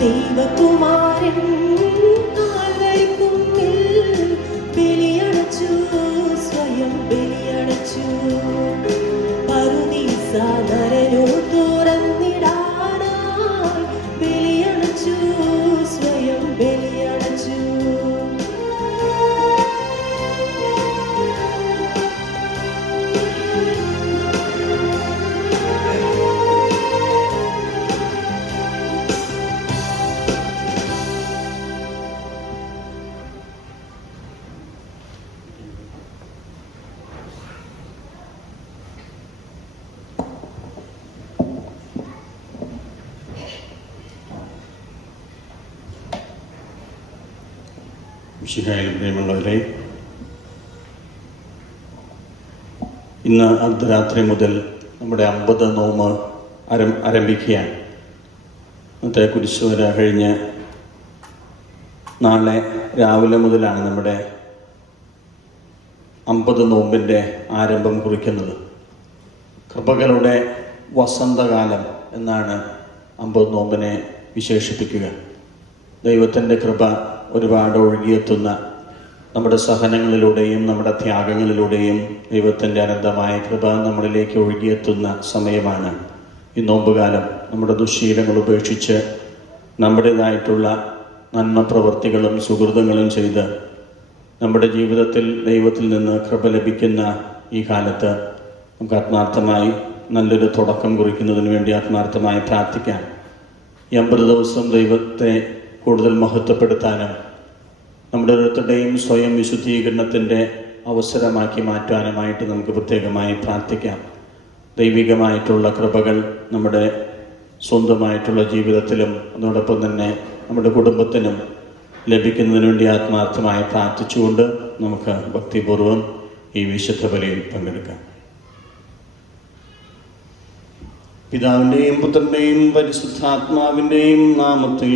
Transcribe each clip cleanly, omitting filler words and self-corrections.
ദൈവകുമാരൻ കാൽവരിക്കുന്നിൽ ബലിയടച്ചു, സ്വയം ബലിയടച്ചു. പറുദീസ നരനു തുറന്നിടാനായി ബലിയടച്ചു, സ്വയം ബലിയടച്ചു. പ്രിയമുള്ളവരെ, ഇന്ന് അർദ്ധരാത്രി മുതൽ നമ്മുടെ 50 നോമ്പ് ആരംഭിക്കുകയാണ്. ഇന്നത്തെ കുരിശുവര കഴിഞ്ഞ് നാളെ രാവിലെ മുതലാണ് നമ്മുടെ 50 നോമ്പിൻ്റെ ആരംഭം കുറിക്കുന്നത്. കൃപകളുടെ വസന്തകാലം എന്നാണ് 50 നോമ്പിനെ വിശേഷിപ്പിക്കുക. ദൈവത്തിൻ്റെ കൃപ ഒരുപാട് ഒഴുകിയെത്തുന്ന, നമ്മുടെ സഹനങ്ങളിലൂടെയും നമ്മുടെ ത്യാഗങ്ങളിലൂടെയും ദൈവത്തിൻ്റെ അനന്തമായ കൃപ നമ്മളിലേക്ക് ഒഴുകിയെത്തുന്ന സമയമാണ് ഈ നോമ്പുകാലം. നമ്മുടെ ദുശ്ശീലങ്ങൾ ഉപേക്ഷിച്ച് നമ്മുടേതായിട്ടുള്ള നന്മ പ്രവൃത്തികളും സുഹൃതങ്ങളും ചെയ്ത് നമ്മുടെ ജീവിതത്തിൽ ദൈവത്തിൽ നിന്ന് കൃപ ലഭിക്കുന്ന ഈ കാലത്ത് നമുക്ക് ആത്മാർത്ഥമായി നല്ലൊരു തുടക്കം കുറിക്കുന്നതിന് വേണ്ടി ആത്മാർത്ഥമായി പ്രാർത്ഥിക്കാം. ഈ 50 ദിവസം ദൈവത്തെ കൂടുതൽ മഹത്വപ്പെടുത്താനും നമ്മുടെ ഓരോരുത്തരുടെയും സ്വയം വിശുദ്ധീകരണത്തിൻ്റെ അവസരമാക്കി മാറ്റാനുമായിട്ട് നമുക്ക് പ്രത്യേകമായി പ്രാർത്ഥിക്കാം. ദൈവികമായിട്ടുള്ള കൃപകൾ നമ്മുടെ സ്വന്തമായിട്ടുള്ള ജീവിതത്തിലും അതോടൊപ്പം തന്നെ നമ്മുടെ കുടുംബത്തിനും ലഭിക്കുന്നതിന് വേണ്ടി ആത്മാർത്ഥമായി പ്രാർത്ഥിച്ചുകൊണ്ട് നമുക്ക് ഭക്തിപൂർവ്വം ഈ വിശുദ്ധ ബലിയിൽ പങ്കെടുക്കാം. പിതാവിൻ്റെയും പുത്രൻ്റെയും പരിശുദ്ധാത്മാവിൻ്റെയും നാമത്തിൽ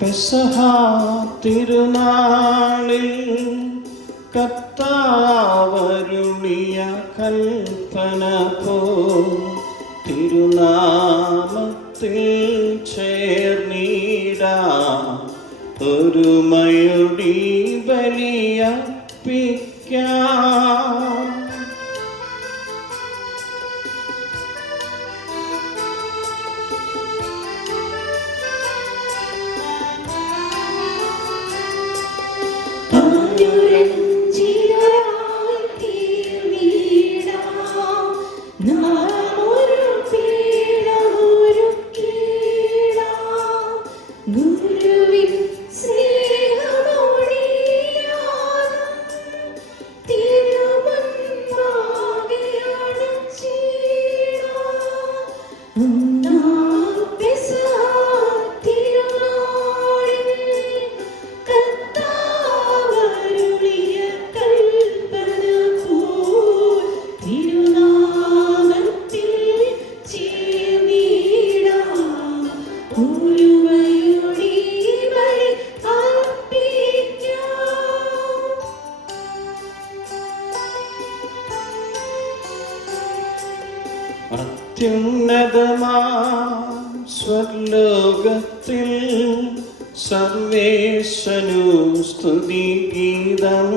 പെസഹ തിരുനാളിൽ കർത്താവരുളിയ കൽപ്പന പോ തിരുനാമത്തിൽ ചേർന്നിടാം, ഒരുമയൊടി ബലിയർപ്പിക്കാം. അത്യുന്നതമാം സ്വർലോകത്തിൽ സർവേശനു സ്തുതിഗീതം.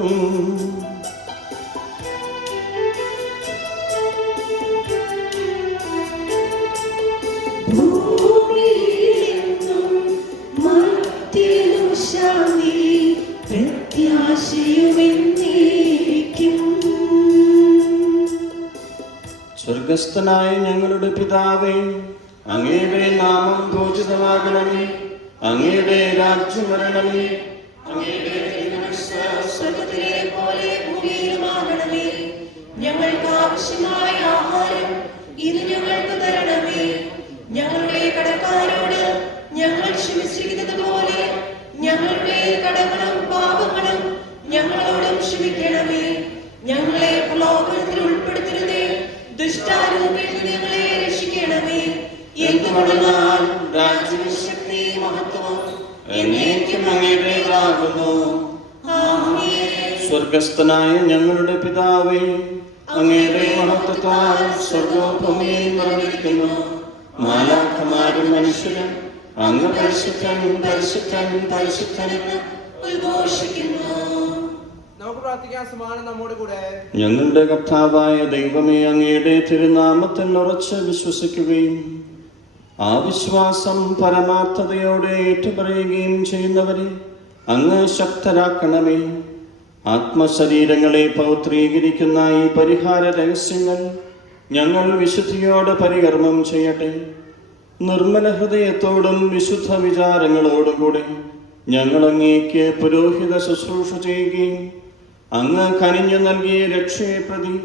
സ്വർഗസ്ഥനായ ഞങ്ങളുടെ പിതാവേ, അങ്ങയുടെ നാമം പൂജിതമാകണമേ. അങ്ങയുടെ രാജ്യം വരണമേ. അങ്ങയുടെ തിരുമനസ്സ് സ്വർഗ്ഗത്തിലെ പോലെ ഭൂമിയിലുമാകണമേ. ഞങ്ങൾക്ക് ആവശ്യമായ ആഹാരം ഇന്ന് ഞങ്ങൾക്ക് തരണമേ. ഞങ്ങളുടെ കടക്കാരോട് ഞങ്ങൾ ക്ഷമിച്ചിരിക്കുന്നത് പോലെ ഞങ്ങളുടെ കടങ്ങളും പാപങ്ങളും ഞങ്ങളോടും ക്ഷമിക്കണമേ. ഞങ്ങളെ പ്രലോഭനത്തിൽ ഉൾപ്പെടുത്തരുതേ, ദുഷ്ടാരൂപിൽ നിന്ന് ഞങ്ങളെ രക്ഷിക്കണമേ. എന്തുകൊണ്ടെന്നാൽ രാജ്യവും ശക്തിയും മഹത്വവും എന്നേക്കും അങ്ങയുടേതാകുന്നു. ആമേൻ. സ്വർഗസ്ഥനായ ഞങ്ങളുടെ പിതാവേ, അങ്ങയുടെ മഹത്വത്താൽ സ്വർഗ്ഗവും ഭൂമിയും നിറഞ്ഞിരിക്കുന്നു. മാലാഖമാരും മനുഷ്യരും അങ്ങ് പരിശുദ്ധൻ പരിശുദ്ധൻ പരിശുദ്ധൻ എന്ന് ഉദ്ഘോഷിക്കുന്നു. നമുക്ക് പ്രാർത്ഥിക്കാം. സമാനം നമ്മോട് കൂടെ. ഞങ്ങളുടെ കർത്താവായ ദൈവമേ, അങ്ങയുടെ തിരുനാമത്തിൽ ഉറച്ച് വിശ്വസിക്കുകയും ആ വിശ്വാസം പരമാർത്ഥതയോടെ ഏറ്റുപറയുകയും ചെയ്യുന്നവരെ അങ്ങ് ശക്തരാക്കണമേ. ആത്മശരീരങ്ങളെ പൗത്രീകരിക്കുന്ന ഈ പരിഹാര രഹസ്യങ്ങൾ ഞങ്ങൾ വിശുദ്ധിയോടെ പരികർമ്മം ചെയ്യട്ടെ. നിർമ്മല ഹൃദയത്തോടും വിശുദ്ധ വിചാരങ്ങളോടും കൂടെ ഞങ്ങൾ അങ്ങേക്ക് പുരോഹിത ശുശ്രൂഷ ചെയ്യുകയും അങ്ങ് കനിഞ്ഞു നൽകിയ രക്ഷയെ പ്രതി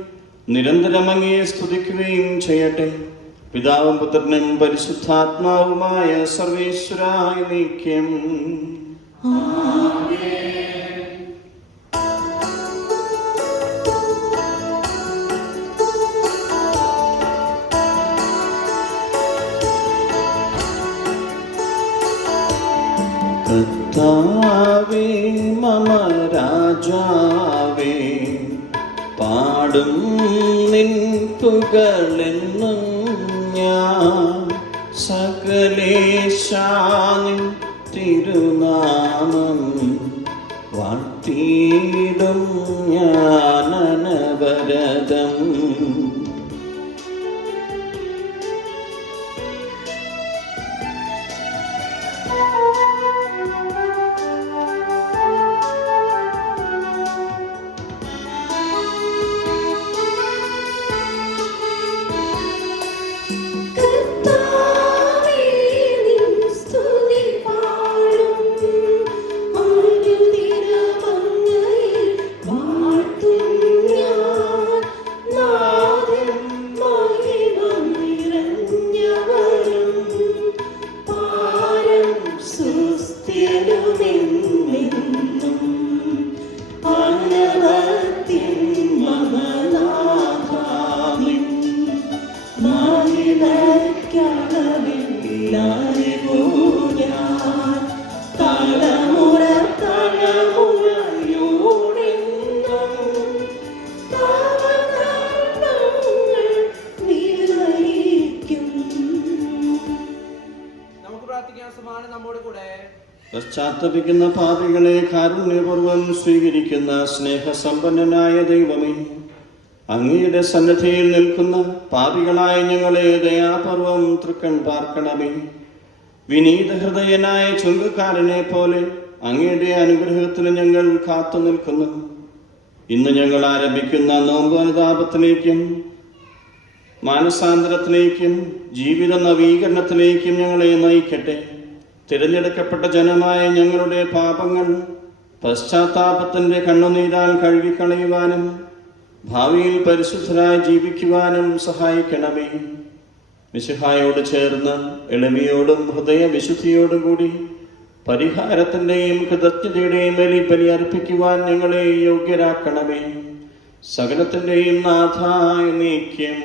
നിരന്തരം അങ്ങയെ സ്തുതിക്കുകയും ചെയ്യട്ടെ. പിതാവും പുത്രനും പരിശുദ്ധാത്മാവുമായ സർവേശ്വരായ നീക്യം. കർത്താവേ മമ രാജാവേ, പാടും നിൻ പുകളെന്നും ഞാൻ. സകലേശാനിൻ തിരുനാമം വാഴ്ത്തിയിടും ഞാൻ അനവരതം. പശ്ചാത്തപിക്കുന്ന പാപികളെ കാരുണ്യപൂർവ്വം സ്വീകരിക്കുന്ന സ്നേഹസമ്പന്നനായ ദൈവമേ, അങ്ങയുടെ സന്നിധിയിൽ നിൽക്കുന്ന പാപികളായ ഞങ്ങളെ ദയാപൂർവം തൃക്കൺ പാർക്കണമേ. വിനീത ഹൃദയനായ ചുങ്കക്കാരനെ പോലെ അങ്ങയുടെ അനുഗ്രഹത്തിന് ഞങ്ങൾ കാത്തു നിൽക്കുന്നു. ഇന്ന് ഞങ്ങൾ ആരംഭിക്കുന്ന നോമ്പ് അനുതാപത്തിലേക്കും മാനസാന്തരത്തിലേക്കും ജീവിത നവീകരണത്തിലേക്കും ഞങ്ങളെ നയിക്കട്ടെ. തിരഞ്ഞെടുക്കപ്പെട്ട ജനമായ ഞങ്ങളുടെ പാപങ്ങൾ പശ്ചാത്താപത്തിൻ്റെ കണ്ണുനീരാൽ കഴുകിക്കളയുവാനും ഭാവിയിൽ പരിശുദ്ധരായി ജീവിക്കുവാനും സഹായിക്കണമേ. മിശിഹായോട് ചേർന്ന് എളിമയോടും ഹൃദയവിശുദ്ധിയോടും കൂടി പരിഹാരത്തിൻ്റെയും കൃതജ്ഞതയുടെയും ബലി അർപ്പിക്കുവാൻ ഞങ്ങളെ യോഗ്യരാക്കണമേ. സകലത്തിൻ്റെയും നാഥായ നീക്യം.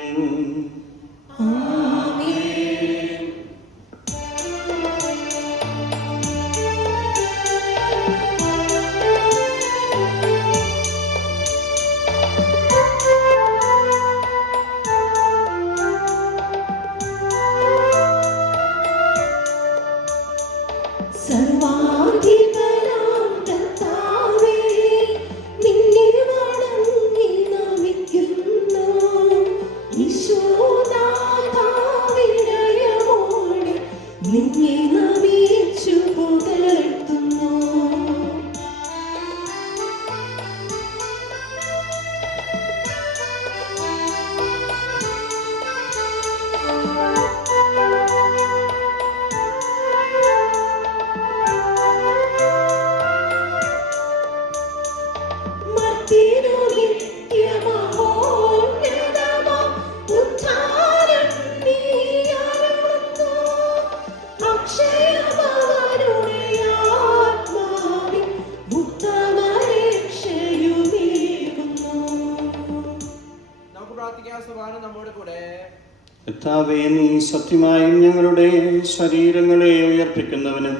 കർത്താവേ, നീ സത്യമായും ഞങ്ങളുടെ ശരീരങ്ങളെ ഉയർപ്പിക്കുന്നവനും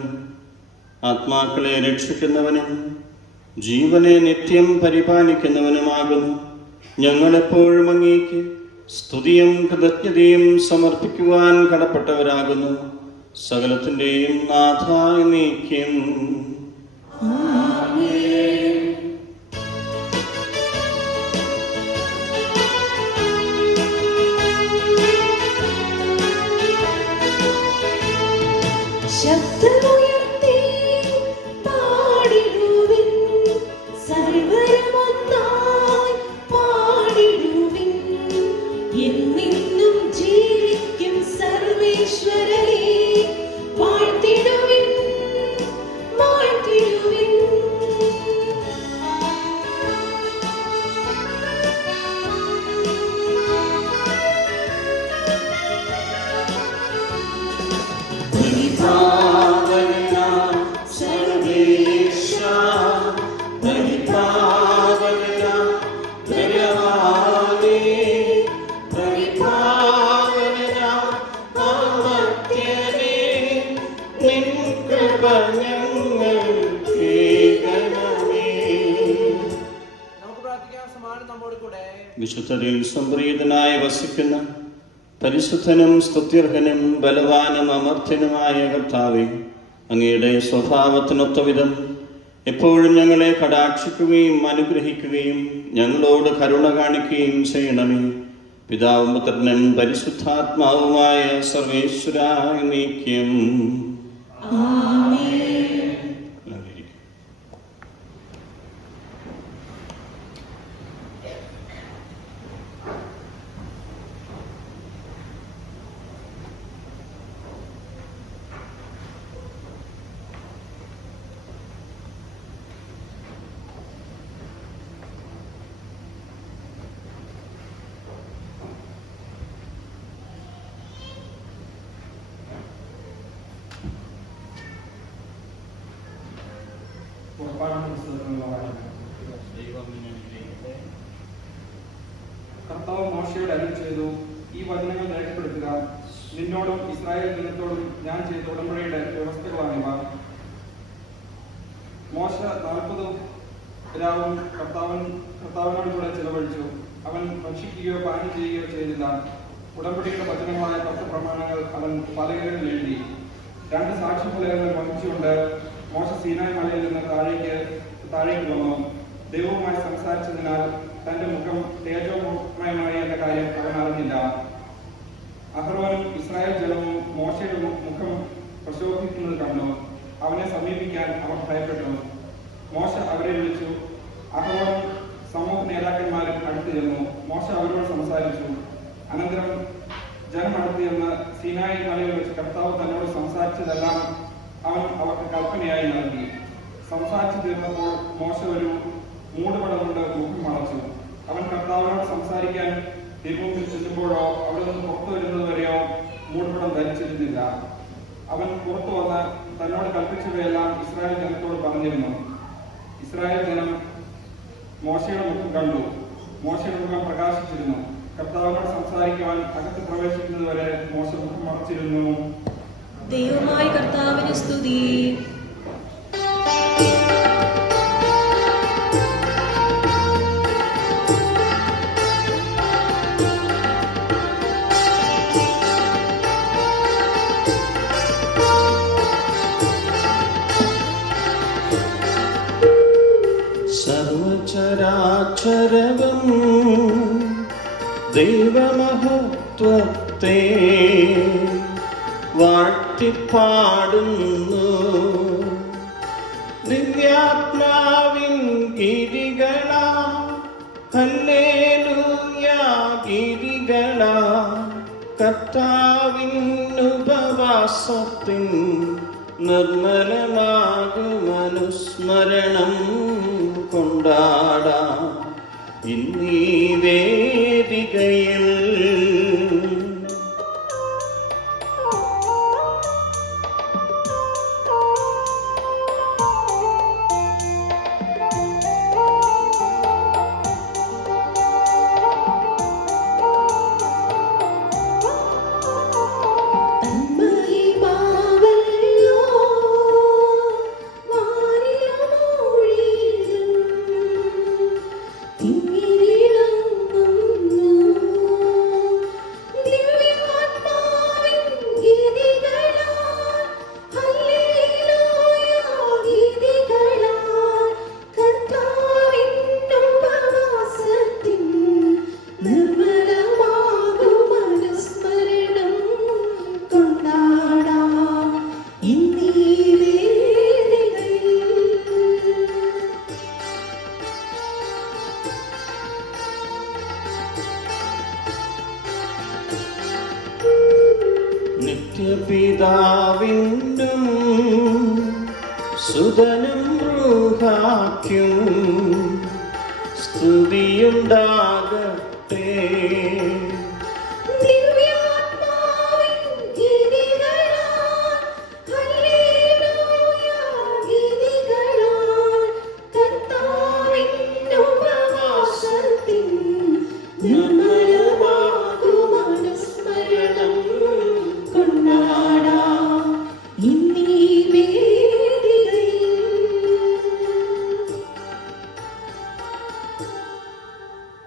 ആത്മാക്കളെ രക്ഷിക്കുന്നവനും ജീവനെ നിത്യം പരിപാലിക്കുന്നവനുമാകുന്നു. ഞങ്ങളെപ്പോഴും അങ്ങേക്ക് സ്തുതിയും കൃതജ്ഞതയും സമർപ്പിക്കുവാൻ കടപ്പെട്ടവരാകുന്നു. സകലത്തിൻ്റെയും നാഥ എന്നേക്കും. ശബ്ദമുയർത്തി പാടിടുവിൻ, സർവ്വരമൊന്നായി പാടിടുവിൻ. എന്നെന്നും ജീവിക്കും സർവേശ്വരനെ വാഴ്ത്തിടുവിൻ, വാഴ്ത്തിടുവിൻ. വിശുദ്ധരിൽ സംപ്രീതനായി വസിക്കുന്ന പരിശുദ്ധനും സ്തുത്യർഹനും ബലവാനും അമർത്യനുമായ കർത്താവേ, അങ്ങയുടെ സ്വഭാവത്തിനൊത്ത വിധം എപ്പോഴും ഞങ്ങളെ കടാക്ഷിക്കുകയും അനുഗ്രഹിക്കുകയും ഞങ്ങളോട് കരുണ കാണിക്കുകയും ചെയ്യണമേ. പിതാവും പുത്രനും പരിശുദ്ധാത്മാവുമായ സർവേശ്വരായ നീക്യം. കർത്താവ് മോശയോട് അരുളി ചെയ്തു, ഈ വചനങ്ങൾ രേഖപ്പെടുത്തുക. നിന്നോടും ഇസ്രായേൽ ജനത്തോടും ഞാൻ ചെയ്ത ഉടമ്പടിയുടെ വ്യവസ്ഥകളാണിവ. മോശ 40 രാവും കർത്താവിനോട് കൂടെ ചിലവഴിച്ചു. അവൻ ഭക്ഷിക്കുകയോ പാനം ചെയ്യുകയോ ചെയ്തില്ല. ഉടമ്പടിയുടെ വചനങ്ങളായ 10 പ്രമാണങ്ങൾ അവൻ പലകകളിൽ എഴുതി. 2 സാക്ഷ്യഫലകങ്ങൾ വഹിച്ചുകൊണ്ട് മോശ സീനായ് മലയിൽ നിന്ന് താഴേക്ക് വന്നു. ദൈവവുമായി സംസാരിച്ചതിനാൽ തന്റെ മുഖം തേജോമയമായി എന്ന കാര്യം അവൻ അറിഞ്ഞില്ല. അഹ്റോനും ഇസ്രായേൽ ജനവും മോശയുടെ മുഖം പ്രശോഭിക്കുന്നത് കണ്ടു. അവനെ സമീപിക്കാൻ അവർ ഭയപ്പെട്ടു. മോശ അവരെ വിളിച്ചു. അഹ്റോനും സമൂഹ നേതാക്കന്മാരും അടുത്തു ചെന്നു. മോശ അവരോട് സംസാരിച്ചു. അനന്തരം ജനം അടുത്ത് ചെന്ന് സീനായി മലയിൽ വെച്ച് കർത്താവ് തന്നോട് സംസാരിച്ചതെല്ലാം അവൻ അവർക്ക് കൽപ്പനയായി നൽകി. സംസാരിച്ചു തീർന്നപ്പോൾ മോശ ഒരു മൂടുപടം കൊണ്ട് മുഖം മറച്ചു. അവൻ കർത്താവിനോട് സംസാരിക്കാൻ തിരുമുമ്പിൽ ചെല്ലുമ്പോഴോ അവിടെ നിന്ന് പുറത്തു വരുന്നത് വരെയോ മൂടുപടം ധരിച്ചിരുന്നില്ല. അവൻ പുറത്തു വന്ന് തന്നോട് കൽപ്പിച്ചവയെല്ലാം ഇസ്രായേൽ ജനത്തോട് പറഞ്ഞിരുന്നു. ഇസ്രായേൽ ജനം മോശയുടെ മുഖം കണ്ടു. മോശയുടെ മുഖം പ്രകാശിച്ചിരുന്നു. കർത്താവിനോട് സംസാരിക്കുവാൻ അകത്ത് പ്രവേശിക്കുന്നത് വരെ മോശ മുഖം മറച്ചിരുന്നു. ദൈവമായ കർത്താവിന് സ്തുതി. സർവചരാചരവും ദൈവമഹത്വത്തെ വാഴ്ത്തിപ്പാടുന്നു. ദിവ്യാത്മാവിൻ ഗിരികളാ ഹല്ലേലൂയാ ഗിരികളാ. കർത്താവിൻ ഉപവാസത്തിൻ നിർമ്മലമാകുമനുസ്മരണം കൊണ്ടാടാം ഇന്നീ വേദികയിൽ. സുതനും റൂഹാക്കും സ്തുതിയുണ്ടാകട്ടെ. ദിവ്യാത്മാവിൻ ഗിരികളാൽ ഹല്ലേലൂയ ഗിരികളാൽ കർത്താവിൻ ഉപവാസത്തിൻ നിർമ്മലമാകും അനുസ്മരണം കൊണ്ടാടാം ഇന്നീ വേദികയിൽ.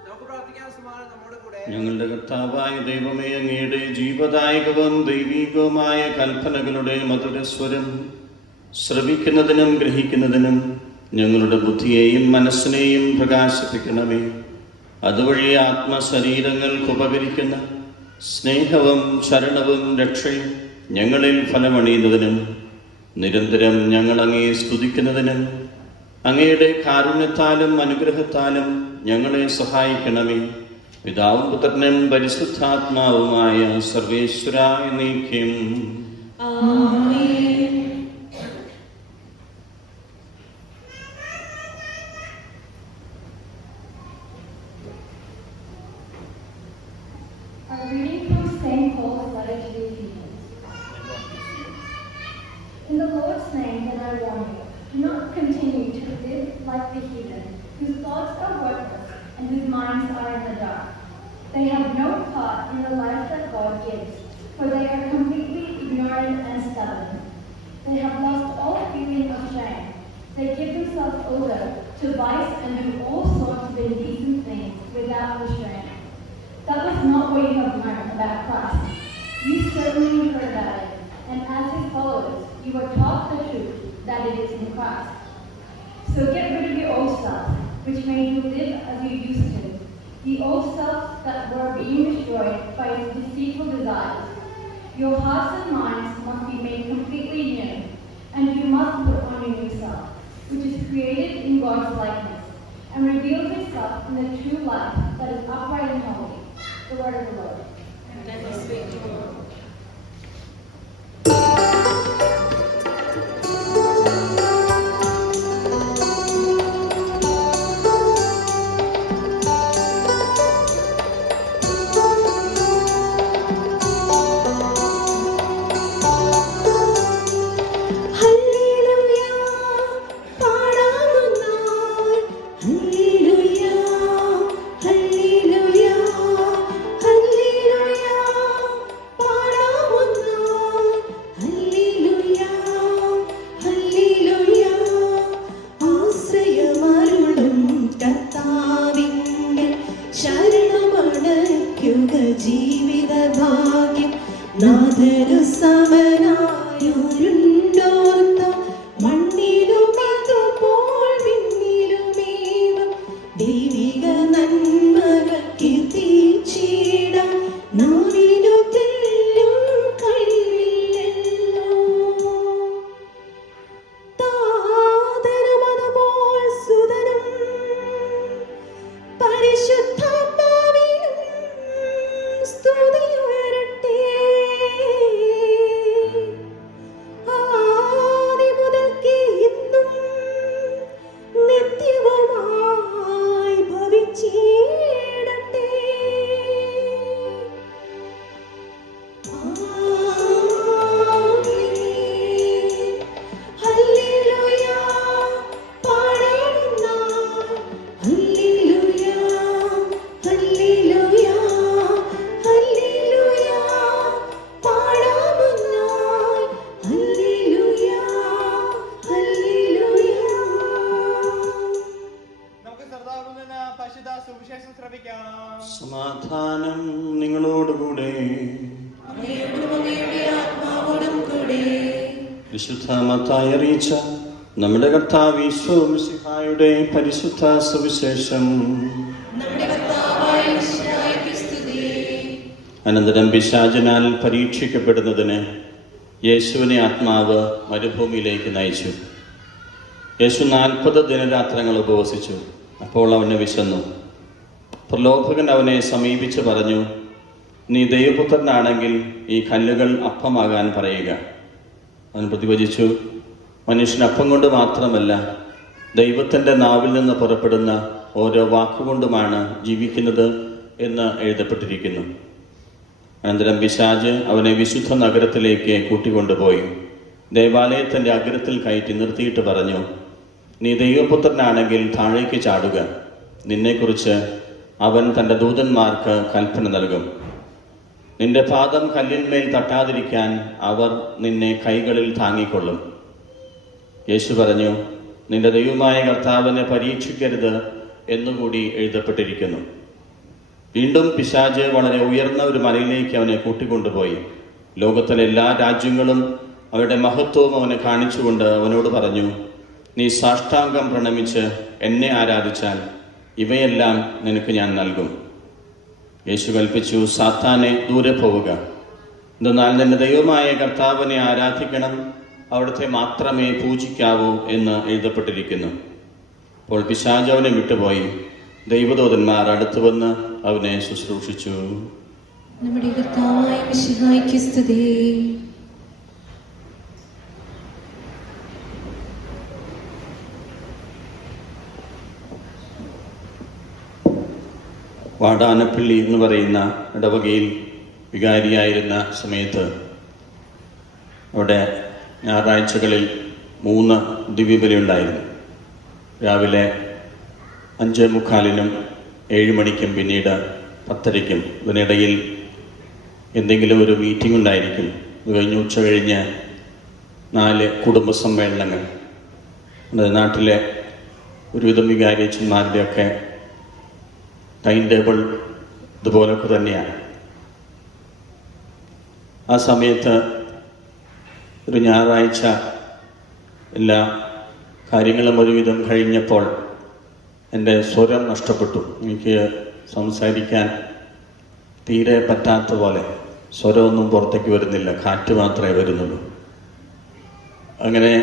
നമുക്ക് പ്രാർത്ഥിക്കാം. സമാധാനം നമ്മോട് കൂടെ. ഞങ്ങളുടെ കർത്താവായ ദൈവമേ, അങ്ങയുടെ ജീവദായകവും ദൈവികവുമായ കൽപ്പനകളുടെ മധുരസ്വരം ശ്രവിക്കുന്നതിനും ഗ്രഹിക്കുന്നതിനും ഞങ്ങളുടെ ബുദ്ധിയെയും മനസ്സിനെയും പ്രകാശിപ്പിക്കണമേ. അതുവഴി ആത്മശരീരങ്ങൾക്ക് ഉപകരിക്കുന്ന സ്നേഹവും ശരണവും രക്ഷയും ഞങ്ങളിൽ ഫലമണിയുന്നതിനും നിരന്തരം ഞങ്ങൾ അങ്ങയെ സ്തുതിക്കുന്നതിനും അങ്ങയുടെ കാരുണ്യത്താലും അനുഗ്രഹത്താലും ഞങ്ങളെ സഹായിക്കണമേ. പിതാവും പുത്രനും പരിശുദ്ധാത്മാവുമായ സർവേശ്വരായ നീക്കും. ആമേൻ. A reading from St. Paul's letter to the Ephesians. In the Lord's name, then I warn you, do not continue to live like the heathen, whose thoughts are worthless and whose minds are in the dark. They have no part in the life that God gives, for they are completely ignorant and stubborn. They have lost all feeling of shame. They give themselves over to vice and do all sorts of indecent things without restraint. That was not what you have learned about Christ. You certainly heard about it, and as his followers, you were taught the truth that it is in Christ. So get rid of your old self, which made you live as you used to, the old self that were being destroyed by its deceitful desires. Your hearts and minds must be made completely new, and you must put on your new self, which is created in God's likeness, and reveals itself in the true life that is upright and holy. The word of the Lord. Let us wait to God. ഹല്ലേലൂയ പാടാമുന്നാൾ ഹല്ലേലൂയ ഹല്ലേലൂയ ഹല്ലേലൂയ പാടാമുന്നാൾ ഹല്ലേലൂയ ഹല്ലേലൂയ ആശ്രയമരുളും കർത്താവിന്റെ ശരണമടയ്ക്കുക ജീവിത ഭാഗ്യം നാഥനു സമനായൊരുണ്ടോർത്ത മണ്ണിലുമതുപോൽ വിണ്ണിലുമേവം ദൈവിക നന്മകൾ കീർത്തിച്ചിടാം നാവിനു തെല്ലും കഴിവില്ലല്ലോ. താതനുമതുപോൽ സുതനും പരിശുദ്ധാത്മാവിനും സ്തുതിയുയരട്ടെ. ആദിമുതൽക്കേ ഇന്നും നിത്യവുമായി ഭവിച്ചിടട്ടെ. ആമേൻ. ഹല്ലേലൂയ പാടിടുന്നാൾ ഹല്ലേലൂയ ഹല്ലേലൂയ ഹല്ലേലൂയ പാടാമുന്നാൾ ഹല്ലേലൂയ ഹല്ലേലൂയ. നമുക്ക് സർദാകുന്ന പരിശുദ്ധ സുവിശേഷം ശ്രവിക്കാം. സമാധാനം നിങ്ങളോടുകൂടെ. അങ്ങയോടും അങ്ങയുടെ ആത്മാവോടും കൂടെ. വിശുദ്ധ മത്തായി അറിയിച്ച നമ്മുടെ കർത്താവ് ഈശോ മിശിഹായുടെ പരിശുദ്ധ സുവിശേഷം. നമ്മുടെ കർത്താവായ മിശിഹായ്ക്ക് സ്തുതി. അനന്തരം പിശാചനാൽ പരീക്ഷിക്കപ്പെടുന്നതിന് യേശുവിനെ ആത്മാവ് മരുഭൂമിയിലേക്ക് നയിച്ചു. യേശു 40 ദിനരാത്രങ്ങൾ ഉപവസിച്ചു. അപ്പോൾ അവന് വിശന്നു. പ്രലോഭകൻ അവനെ സമീപിച്ച് പറഞ്ഞു, നീ ദൈവപുത്രനാണെങ്കിൽ ഈ കല്ലുകൾ അപ്പമാകാൻ പറയുക. അവൻ പ്രതിവചിച്ചു, മനുഷ്യൻ അപ്പം കൊണ്ട് മാത്രമല്ല ദൈവത്തിൻ്റെ നാവിൽ നിന്ന് പുറപ്പെടുന്ന ഓരോ വാക്കുകൊണ്ടുമാണ് ജീവിക്കുന്നത് എന്ന് എഴുതപ്പെട്ടിരിക്കുന്നു. അനന്തരം പിശാച് അവനെ വിശുദ്ധ നഗരത്തിലേക്ക് കൂട്ടിക്കൊണ്ടുപോയി ദേവാലയത്തിൻ്റെ അഗ്രത്തിൽ കയറ്റി നിർത്തിയിട്ട് പറഞ്ഞു, നീ ദൈവപുത്രനാണെങ്കിൽ താഴേക്ക് ചാടുക, നിന്നെക്കുറിച്ച് അവൻ തൻ്റെ ദൂതന്മാർക്ക് കൽപ്പന നൽകും. നിന്റെ പാദം കല്ലിന്മേൽ തട്ടാതിരിക്കാൻ അവർ നിന്നെ കൈകളിൽ താങ്ങിക്കൊള്ളും. യേശു പറഞ്ഞു, നിന്റെ ദൈവമായ കർത്താവിനെ പരീക്ഷിക്കരുത് എന്നുകൂടി എഴുതപ്പെട്ടിരിക്കുന്നു. വീണ്ടും പിശാച് വളരെ ഉയർന്ന ഒരു മലയിലേക്ക് അവനെ കൂട്ടിക്കൊണ്ടുപോയി ലോകത്തിലെ എല്ലാ രാജ്യങ്ങളും അവരുടെ മഹത്വവും അവനെ കാണിച്ചുകൊണ്ട് അവനോട് പറഞ്ഞു, നീ സാഷ്ടാംഗം പ്രണമിച്ച് എന്നെ ആരാധിച്ചാൽ ഇവയെല്ലാം നിനക്ക് ഞാൻ നൽകും. യേശു കൽപ്പിച്ചു, സാത്താനെ ദൂരെ പോവുക, എന്തെന്നാൽ നിന്റെ ദൈവമായ കർത്താവിനെ ആരാധിക്കണം, അവിടുത്തെ മാത്രമേ പൂജിക്കാവൂ എന്ന് എഴുതപ്പെട്ടിരിക്കുന്നു. അപ്പോൾ പിശാച് അവനെ വിട്ടുപോയി. ദൈവദൂതന്മാർ അടുത്തു വന്ന് അവനെ ശുശ്രൂഷിച്ചു. നമ്മുടെ കർത്താവായ മിശിഹായ്ക്ക് സ്തുതി. വാടാനപ്പള്ളി എന്ന് പറയുന്ന ഇടവകയിൽ വികാരിയായിരുന്ന സമയത്ത് അവിടെ ഞായറാഴ്ചകളിൽ 3 ദിവ്യബലി ഉണ്ടായിരുന്നു. രാവിലെ 5:45-നും 7 മണിക്കും പിന്നീട് 10:30-ക്കും. ഇതിനിടയിൽ എന്തെങ്കിലും ഒരു മീറ്റിംഗ് ഉണ്ടായിരിക്കും. ഇത് കഴിഞ്ഞ് ഉച്ച കഴിഞ്ഞ് 4 കുടുംബ സമ്മേളനങ്ങൾ. നാട്ടിലെ ഒരുവിധം വികാരിയച്ചന്മാരുടെയൊക്കെ ടൈം ടേബിൾ ഇതുപോലൊക്കെ തന്നെയാണ്. ആ സമയത്ത് ഒരു ഞായറാഴ്ച എല്ലാ കാര്യങ്ങളും ഒരുവിധം കഴിഞ്ഞപ്പോൾ എൻ്റെ സ്വരം നഷ്ടപ്പെട്ടു. എനിക്ക് സംസാരിക്കാൻ തീരെ പറ്റാത്ത പോലെ സ്വരമൊന്നും പുറത്തേക്ക് വരുന്നില്ല, കാറ്റ് മാത്രമേ വരുന്നുള്ളൂ. അങ്ങനെ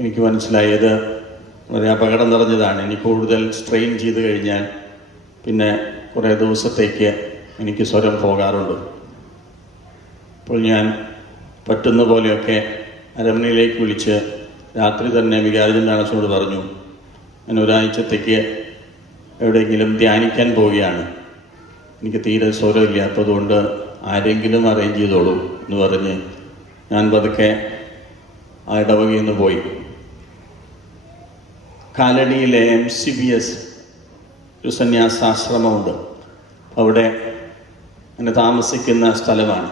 എനിക്ക് മനസ്സിലായത് ഒരു അപകടം നിറഞ്ഞതാണ്. ഇനി കൂടുതൽ സ്ട്രെയിൻ ചെയ്ത് കഴിഞ്ഞാൽ പിന്നെ കുറേ ദിവസത്തേക്ക് എനിക്ക് സ്വരം പോകാറുണ്ട്. അപ്പോൾ ഞാൻ പറ്റുന്ന പോലെയൊക്കെ അരമനയിലേക്ക് വിളിച്ച് രാത്രി തന്നെ വികാരിജൻ്റെ അണച്ചോട് പറഞ്ഞു, ഞാൻ ഒരാഴ്ചത്തേക്ക് എവിടെയെങ്കിലും ധ്യാനിക്കാൻ പോവുകയാണ്, എനിക്ക് തീരെ സ്വരമില്ല, അപ്പോൾ അതുകൊണ്ട് ആരെങ്കിലും അറേഞ്ച് ചെയ്തോളൂ എന്ന് പറഞ്ഞ് ഞാൻ പതുക്കെ ആ ഇടവകയിൽ നിന്ന് പോയി. കാലടിയിലെ MCBS ഒരു സന്യാസാശ്രമമുണ്ട്. അവിടെ അങ്ങനെ താമസിക്കുന്ന സ്ഥലമാണ്.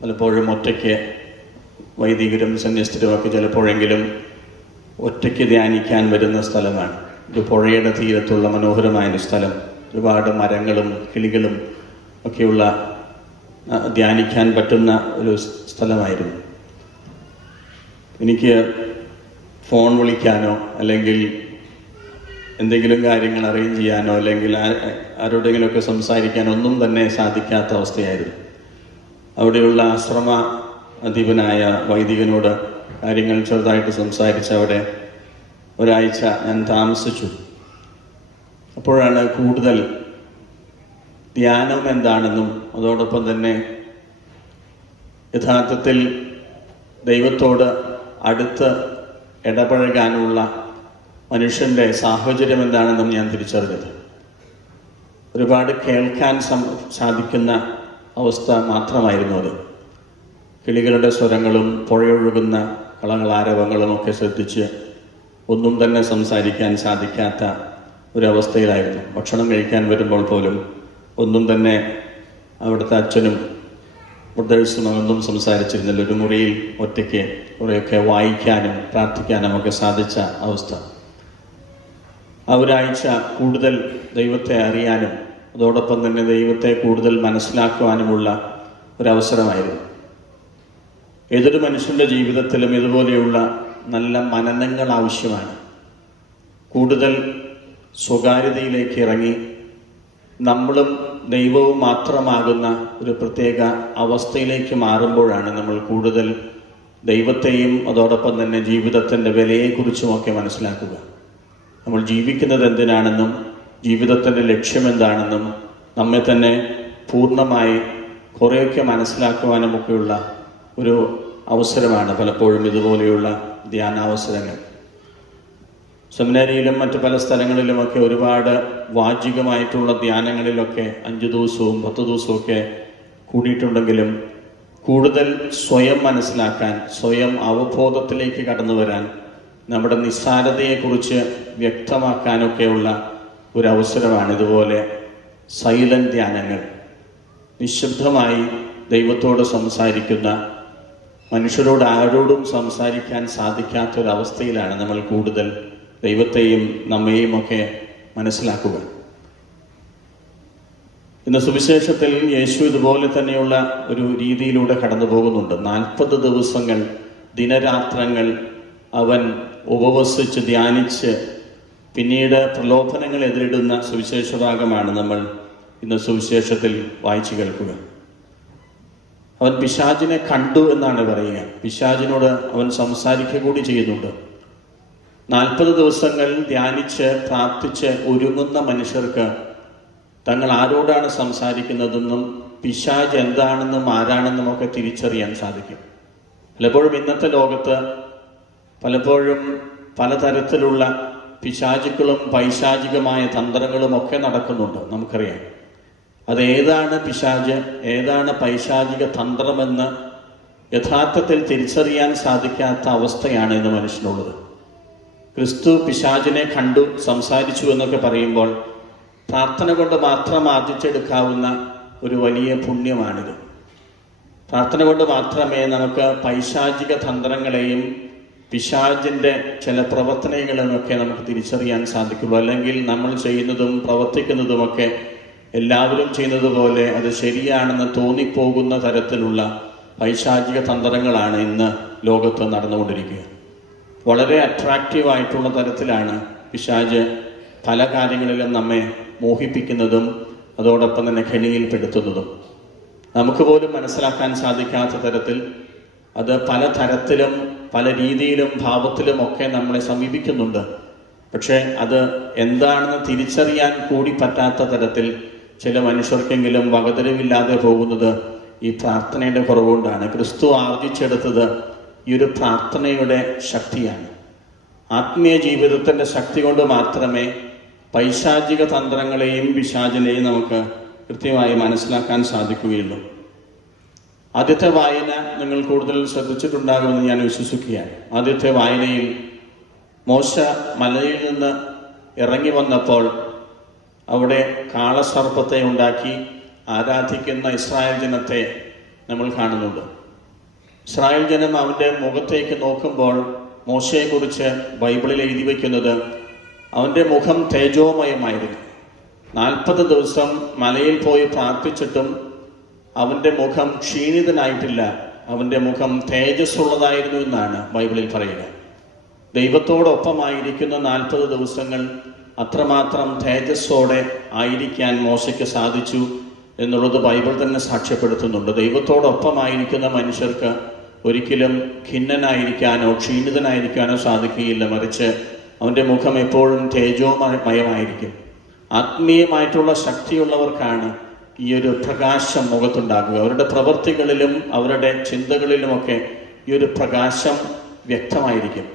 പലപ്പോഴും ഒറ്റയ്ക്ക് വൈദികരും സന്യസ്തരുമൊക്കെ ചിലപ്പോഴെങ്കിലും ഒറ്റയ്ക്ക് ധ്യാനിക്കാൻ വരുന്ന സ്ഥലമാണ്. ഒരു പുഴയുടെ തീരത്തുള്ള മനോഹരമായൊരു സ്ഥലം, ഒരുപാട് മരങ്ങളും കിളികളും ഒക്കെയുള്ള ധ്യാനിക്കാൻ പറ്റുന്ന ഒരു സ്ഥലമായിരുന്നു. എനിക്ക് ഫോൺ വിളിക്കാനോ അല്ലെങ്കിൽ എന്തെങ്കിലും കാര്യങ്ങൾ അറേഞ്ച് ചെയ്യാനോ അല്ലെങ്കിൽ ആരോടെങ്കിലുമൊക്കെ സംസാരിക്കാനോ ഒന്നും തന്നെ സാധിക്കാത്ത അവസ്ഥയായിരുന്നു. അവിടെയുള്ള ആശ്രമ അധിപനായ വൈദികനോട് കാര്യങ്ങൾ ചെറുതായിട്ട് സംസാരിച്ച് അവിടെ ഒരാഴ്ച ഞാൻ താമസിച്ചു. അപ്പോഴാണ് കൂടുതൽ ധ്യാനം എന്താണെന്നും അതോടൊപ്പം തന്നെ യഥാർത്ഥത്തിൽ ദൈവത്തോട് അടുത്ത് ഇടപഴകാനുള്ള മനുഷ്യൻ്റെ സാഹചര്യം എന്താണെന്നും ഞാൻ തിരിച്ചറിഞ്ഞത്. ഒരുപാട് കേൾക്കാൻ സാധിക്കുന്ന അവസ്ഥ മാത്രമായിരുന്നു അത്. കിളികളുടെ സ്വരങ്ങളും പുഴയൊഴുകുന്ന കളകളാരവങ്ങളും ഒക്കെ ശ്രദ്ധിച്ച് ഒന്നും തന്നെ സംസാരിക്കാൻ സാധിക്കാത്ത ഒരവസ്ഥയിലായിരുന്നു. ഭക്ഷണം കഴിക്കാൻ വരുമ്പോൾ പോലും ഒന്നും തന്നെ അവിടുത്തെ അച്ഛനും ബ്രദേഴ്സും ഒന്നും സംസാരിച്ചിരുന്നില്ല. ഒരു മുറിയിൽ ഒറ്റയ്ക്ക് കുറേയൊക്കെ വായിക്കാനും പ്രാർത്ഥിക്കാനും ഒക്കെ സാധിച്ച അവസ്ഥ. ആ ഒരാഴ്ച കൂടുതൽ ദൈവത്തെ അറിയാനും അതോടൊപ്പം തന്നെ ദൈവത്തെ കൂടുതൽ മനസ്സിലാക്കുവാനുമുള്ള ഒരവസരമായിരുന്നു. ഏതൊരു മനുഷ്യൻ്റെ ജീവിതത്തിലും ഇതുപോലെയുള്ള നല്ല മനനങ്ങൾ ആവശ്യമാണ്. കൂടുതൽ സ്വകാര്യതയിലേക്ക് ഇറങ്ങി നമ്മളും ദൈവവും മാത്രമാകുന്ന ഒരു പ്രത്യേക അവസ്ഥയിലേക്ക് മാറുമ്പോഴാണ് നമ്മൾ കൂടുതൽ ദൈവത്തെയും അതോടൊപ്പം തന്നെ ജീവിതത്തിൻ്റെ വിലയെക്കുറിച്ചുമൊക്കെ മനസ്സിലാക്കുക. നമ്മൾ ജീവിക്കുന്നത് എന്തിനാണെന്നും ജീവിതത്തിൻ്റെ ലക്ഷ്യം എന്താണെന്നും നമ്മെ തന്നെ പൂർണ്ണമായി കുറേയൊക്കെ മനസ്സിലാക്കുവാനുമൊക്കെയുള്ള ഒരു അവസരമാണ് പലപ്പോഴും ഇതുപോലെയുള്ള ധ്യാനാവസരങ്ങൾ. സെമിനാരിയിലും മറ്റു പല സ്ഥലങ്ങളിലുമൊക്കെ ഒരുപാട് വാചികമായിട്ടുള്ള ധ്യാനങ്ങളിലൊക്കെ 5 ദിവസവും 10 ദിവസവും കൂടിയിട്ടുണ്ടെങ്കിലും കൂടുതൽ സ്വയം മനസ്സിലാക്കാൻ, സ്വയം അവബോധത്തിലേക്ക് കടന്നു വരാൻ, നമ്മുടെ നിസ്സാരതയെക്കുറിച്ച് വ്യക്തമാക്കാനൊക്കെയുള്ള ഒരവസരമാണ് ഇതുപോലെ സൈലന്റ് ധ്യാനങ്ങൾ. നിശബ്ദമായി ദൈവത്തോട് സംസാരിക്കുന്ന, മനുഷ്യരോട് ആരോടും സംസാരിക്കാൻ സാധിക്കാത്തൊരവസ്ഥയിലാണ് നമ്മൾ കൂടുതൽ ദൈവത്തെയും നമ്മെയും ഒക്കെ മനസ്സിലാക്കുക. ഇന്ന് സുവിശേഷത്തിൽ യേശു ഇതുപോലെ തന്നെയുള്ള ഒരു രീതിയിലൂടെ കടന്നു പോകുന്നുണ്ട്. 40 ദിവസങ്ങൾ ദിനരാത്രങ്ങൾ അവൻ ഉപവസിച്ച് ധ്യാനിച്ച് പിന്നീട് പ്രലോഭനങ്ങൾ എതിരിടുന്ന സുവിശേഷ ഭാഗമാണ് നമ്മൾ ഇന്ന് സുവിശേഷത്തിൽ വായിച്ചു കേൾക്കുക. അവൻ പിശാചിനെ കണ്ടു എന്നാണ് പറയുക. പിശാചിനോട് അവൻ സംസാരിക്കുക കൂടി ചെയ്യുന്നുണ്ട്. 40 ദിവസങ്ങൾ ധ്യാനിച്ച് പ്രാർത്ഥിച്ച് ഒരുങ്ങുന്ന മനുഷ്യർക്ക് തങ്ങൾ ആരോടാണ് സംസാരിക്കുന്നതെന്നും പിശാച് എന്താണെന്നും ആരാണെന്നും ഒക്കെ തിരിച്ചറിയാൻ സാധിക്കും. പലപ്പോഴും ഇന്നത്തെ ലോകത്ത് പലപ്പോഴും പലതരത്തിലുള്ള പിശാചുക്കളും പൈശാചികമായ തന്ത്രങ്ങളും ഒക്കെ നടക്കുന്നുണ്ട്. നമുക്കറിയാം അതേതാണ് പിശാച്, ഏതാണ് പൈശാചിക തന്ത്രമെന്ന് യഥാർത്ഥത്തിൽ തിരിച്ചറിയാൻ സാധിക്കാത്ത അവസ്ഥയാണ് ഇന്ന് മനുഷ്യനുള്ളത്. ക്രിസ്തു പിശാചിനെ കണ്ടു സംസാരിച്ചു എന്നൊക്കെ പറയുമ്പോൾ പ്രാർത്ഥന കൊണ്ട് മാത്രം ആർജിച്ചെടുക്കാവുന്ന ഒരു വലിയ പുണ്യമാണിത്. പ്രാർത്ഥന കൊണ്ട് മാത്രമേ നമുക്ക് പൈശാചിക തന്ത്രങ്ങളെയും പിശാചിൻ്റെ ചില പ്രവർത്തനങ്ങളെയൊക്കെ നമുക്ക് തിരിച്ചറിയാൻ സാധിക്കുള്ളൂ. അല്ലെങ്കിൽ നമ്മൾ ചെയ്യുന്നതും പ്രവർത്തിക്കുന്നതുമൊക്കെ എല്ലാവരും ചെയ്യുന്നത് പോലെ അത് ശരിയാണെന്ന് തോന്നിപ്പോകുന്ന തരത്തിലുള്ള പൈശാചിക തന്ത്രങ്ങളാണ് ഇന്ന് ലോകത്ത് നടന്നുകൊണ്ടിരിക്കുക. വളരെ അട്രാക്റ്റീവായിട്ടുള്ള തരത്തിലാണ് പിശാച് പല കാര്യങ്ങളിലും നമ്മെ മോഹിപ്പിക്കുന്നതും അതോടൊപ്പം തന്നെ ഖനിയിൽപ്പെടുത്തുന്നതും. നമുക്ക് പോലും മനസ്സിലാക്കാൻ സാധിക്കാത്ത തരത്തിൽ അത് പല തരത്തിലും പല രീതിയിലും ഭാവത്തിലും ഒക്കെ നമ്മളെ സമീപിക്കുന്നുണ്ട്. പക്ഷേ അത് എന്താണെന്ന് തിരിച്ചറിയാൻ കൂടി പറ്റാത്ത തരത്തിൽ ചില മനുഷ്യർക്കെങ്കിലും വകതിരിവില്ലാതെ പോകുന്നത് ഈ പ്രാർത്ഥനയുടെ കുറവുകൊണ്ടാണ്. ക്രിസ്തു ആർജിച്ചെടുത്തത് ഈ ഒരു പ്രാർത്ഥനയുടെ ശക്തിയാണ്. ആത്മീയ ജീവിതത്തിൻ്റെ ശക്തി കൊണ്ട് മാത്രമേ പൈശാചിക തന്ത്രങ്ങളെയും പിശാചിനെയും നമുക്ക് കൃത്യമായി മനസ്സിലാക്കാൻ സാധിക്കുകയുള്ളൂ. ആദ്യത്തെ വായന നിങ്ങൾ കൂടുതൽ ശ്രദ്ധിച്ചിട്ടുണ്ടാകുമെന്ന് ഞാൻ വിശ്വസിക്കുകയാണ്. ആദ്യത്തെ വായനയിൽ മോശ മലയിൽ നിന്ന് ഇറങ്ങി വന്നപ്പോൾ അവിടെ കാളസർപ്പത്തെ ഉണ്ടാക്കി ആരാധിക്കുന്ന ഇസ്രായേൽ ജനത്തെ നമ്മൾ കാണുന്നുണ്ട്. ഇസ്രായേൽ ജനം അവൻ്റെ മുഖത്തേക്ക് നോക്കുമ്പോൾ മോശയെക്കുറിച്ച് ബൈബിളിൽ എഴുതി വയ്ക്കുന്നത് അവൻ്റെ മുഖം തേജോമയമായിരുന്നു. 40 ദിവസം മലയിൽ പോയി പ്രാർത്ഥിച്ചിട്ടും അവൻ്റെ മുഖം ക്ഷീണിതനായിട്ടില്ല, അവൻ്റെ മുഖം തേജസ്സുള്ളതായിരുന്നു എന്നാണ് ബൈബിളിൽ പറയുക. ദൈവത്തോടൊപ്പമായിരിക്കുന്ന 40 ദിവസങ്ങൾ അത്രമാത്രം തേജസ്സോടെ ആയിരിക്കാൻ മോശയ്ക്ക് സാധിച്ചു എന്നുള്ളത് ബൈബിൾ തന്നെ സാക്ഷ്യപ്പെടുത്തുന്നുണ്ട്. ദൈവത്തോടൊപ്പമായിരിക്കുന്ന മനുഷ്യർക്ക് ഒരിക്കലും ഖിന്നനായിരിക്കാനോ ക്ഷീണിതനായിരിക്കാനോ സാധിക്കുകയില്ല. മറിച്ച് അവൻ്റെ മുഖം എപ്പോഴും തേജോമയമായിരിക്കും. ആത്മീയമായിട്ടുള്ള ശക്തിയുള്ളവർക്കാണ് ഈ ഒരു പ്രകാശം മുഖത്തുണ്ടാകുക. അവരുടെ പ്രവൃത്തികളിലും അവരുടെ ചിന്തകളിലുമൊക്കെ ഈ ഒരു പ്രകാശം വ്യക്തമായിരിക്കും.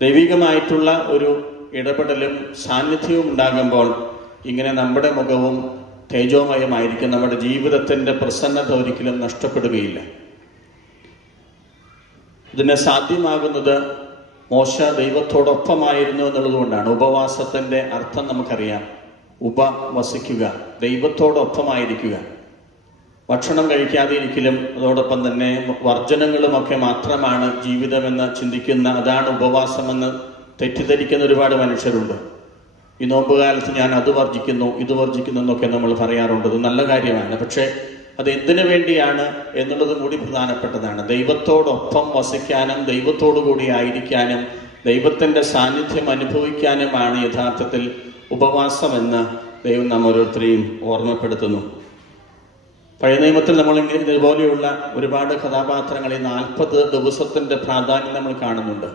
ദൈവികമായിട്ടുള്ള ഒരു ഇടപെടലും സാന്നിധ്യവും ഉണ്ടാകുമ്പോൾ ഇങ്ങനെ നമ്മുടെ മുഖവും തേജോമയമായിരിക്കും. നമ്മുടെ ജീവിതത്തിൻ്റെ പ്രസന്നത ഒരിക്കലും നഷ്ടപ്പെടുകയില്ല. ഇതിന് സാധ്യമാകുന്നത് മോശ ദൈവത്തോടൊപ്പമായിരുന്നു എന്നുള്ളതുകൊണ്ടാണ്. ഉപവാസത്തിൻ്റെ അർത്ഥം നമുക്കറിയാം. ഉപവസിക്കുക, ദൈവത്തോടൊപ്പമായിരിക്കുക. ഭക്ഷണം കഴിക്കാതെ ഇരിക്കലും അതോടൊപ്പം തന്നെ വർജനങ്ങളുമൊക്കെ മാത്രമാണ് ജീവിതമെന്ന് ചിന്തിക്കുന്ന, അതാണ് ഉപവാസമെന്ന് തെറ്റിദ്ധരിക്കുന്ന ഒരുപാട് മനുഷ്യരുണ്ട്. ഈ നോമ്പുകാലത്ത് ഞാൻ അത് വർജിക്കുന്നു ഇത് വർജിക്കുന്നു എന്നൊക്കെ നമ്മൾ പറയാറുണ്ട്. അത് നല്ല കാര്യമാണ്. പക്ഷേ അത് എന്തിനു വേണ്ടിയാണ് എന്നുള്ളതും കൂടി പ്രധാനപ്പെട്ടതാണ്. ദൈവത്തോടൊപ്പം വസിക്കാനും ദൈവത്തോടു കൂടി ആയിരിക്കാനും ദൈവത്തിൻ്റെ സാന്നിധ്യം അനുഭവിക്കാനുമാണ് യഥാർത്ഥത്തിൽ ഉപവാസമെന്ന് ദൈവം നാം ഓരോരുത്തരെയും ഓർമ്മപ്പെടുത്തുന്നു. പഴയ നിയമത്തിൽ നമ്മളിങ്ങനെ ഇതുപോലെയുള്ള ഒരുപാട് കഥാപാത്രങ്ങൾ ഈ 40 ദിവസത്തിൻ്റെ പ്രാധാന്യം നമ്മൾ കാണുന്നുണ്ട്.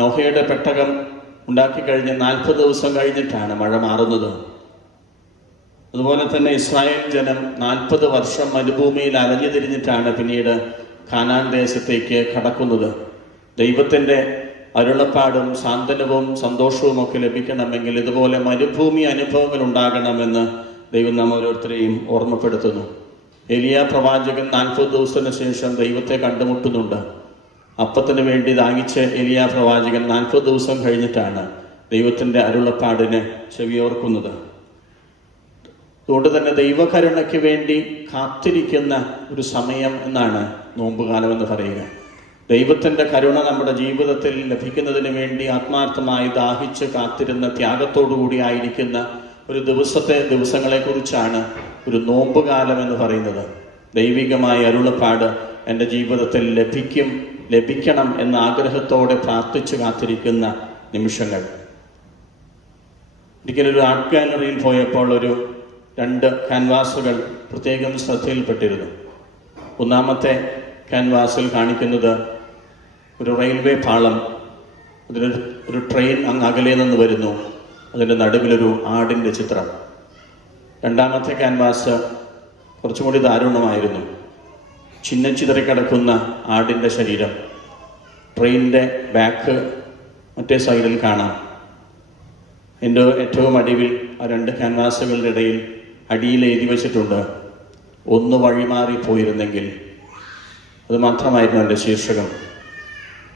നോഹയുടെ പെട്ടകം ഉണ്ടാക്കി കഴിഞ്ഞ് 40 ദിവസം കഴിഞ്ഞിട്ടാണ് മഴ മാറുന്നത്. അതുപോലെ തന്നെ ഇസ്രായേൽ ജനം 40 വർഷം മരുഭൂമിയിൽ അലഞ്ഞു തിരിഞ്ഞിട്ടാണ് പിന്നീട് കാനാൻ ദേശത്തേക്ക് കടക്കുന്നത്. ദൈവത്തിൻ്റെ അരുളപ്പാടും സാന്ത്വനവും സന്തോഷവും ഒക്കെ ലഭിക്കണമെങ്കിൽ ഇതുപോലെ മരുഭൂമി അനുഭവങ്ങൾ ഉണ്ടാകണമെന്ന് ദൈവം നാം ഓരോരുത്തരെയും ഓർമ്മപ്പെടുത്തുന്നു. എലിയ പ്രവാചകൻ 40 ദിവസത്തിന് ശേഷം ദൈവത്തെ കണ്ടുമുട്ടുന്നുണ്ട്. അപ്പത്തിന് വേണ്ടി ദാഹിച്ച് എലിയ പ്രവാചകൻ 40 ദിവസം കഴിഞ്ഞിട്ടാണ് ദൈവത്തിൻ്റെ അരുളപ്പാടിന് ചെവിയോർക്കുന്നത്. അതുകൊണ്ട് തന്നെ ദൈവകരുണയ്ക്ക് വേണ്ടി കാത്തിരിക്കുന്ന ഒരു സമയം എന്നാണ് നോമ്പുകാലം എന്ന് പറയുക. ദൈവത്തിൻ്റെ കരുണ നമ്മുടെ ജീവിതത്തിൽ ലഭിക്കുന്നതിന് വേണ്ടി ആത്മാർത്ഥമായി ദാഹിച്ച് കാത്തിരുന്ന ത്യാഗത്തോടു കൂടി ആയിരിക്കുന്ന ഒരു ദിവസങ്ങളെക്കുറിച്ചാണ് ഒരു നോമ്പുകാലം എന്ന് പറയുന്നത്. ദൈവികമായ അരുളപ്പാട് എൻ്റെ ജീവിതത്തിൽ ലഭിക്കണം എന്ന ആഗ്രഹത്തോടെ പ്രാർത്ഥിച്ച് കാത്തിരിക്കുന്ന നിമിഷങ്ങൾ. ഒരിക്കലൊരു ആർട്ട് ഗാലറിയിൽ പോയപ്പോൾ 2 ക്യാൻവാസുകൾ പ്രത്യേകം ശ്രദ്ധയിൽപ്പെട്ടിരുന്നു. ഒന്നാമത്തെ ക്യാൻവാസിൽ കാണിക്കുന്നത് ഒരു റെയിൽവേ പാളം, അതിലൊരു ട്രെയിൻ അങ്ങ് അകലെ നിന്ന് വരുന്നു, അതിൻ്റെ നടുവിലൊരു ആടിൻ്റെ ചിത്രം. രണ്ടാമത്തെ ക്യാൻവാസ് കുറച്ചും കൂടി ദാരുണമായിരുന്നു. ചിതറിക്കിടക്കുന്ന ആടിൻ്റെ ശരീരം, ട്രെയിനിൻ്റെ ബാക്ക് മറ്റേ സൈഡിൽ കാണാം. എൻ്റെ ഏറ്റവും അടിവിൽ ആ 2 ക്യാൻവാസുകളുടെ ഇടയിൽ അടിയിൽ എഴുതി വച്ചിട്ടുണ്ട്, ഒന്ന് വഴിമാറിപ്പോയിരുന്നെങ്കിൽ. അത് മാത്രമായിരുന്നു എൻ്റെ ശീർഷകം.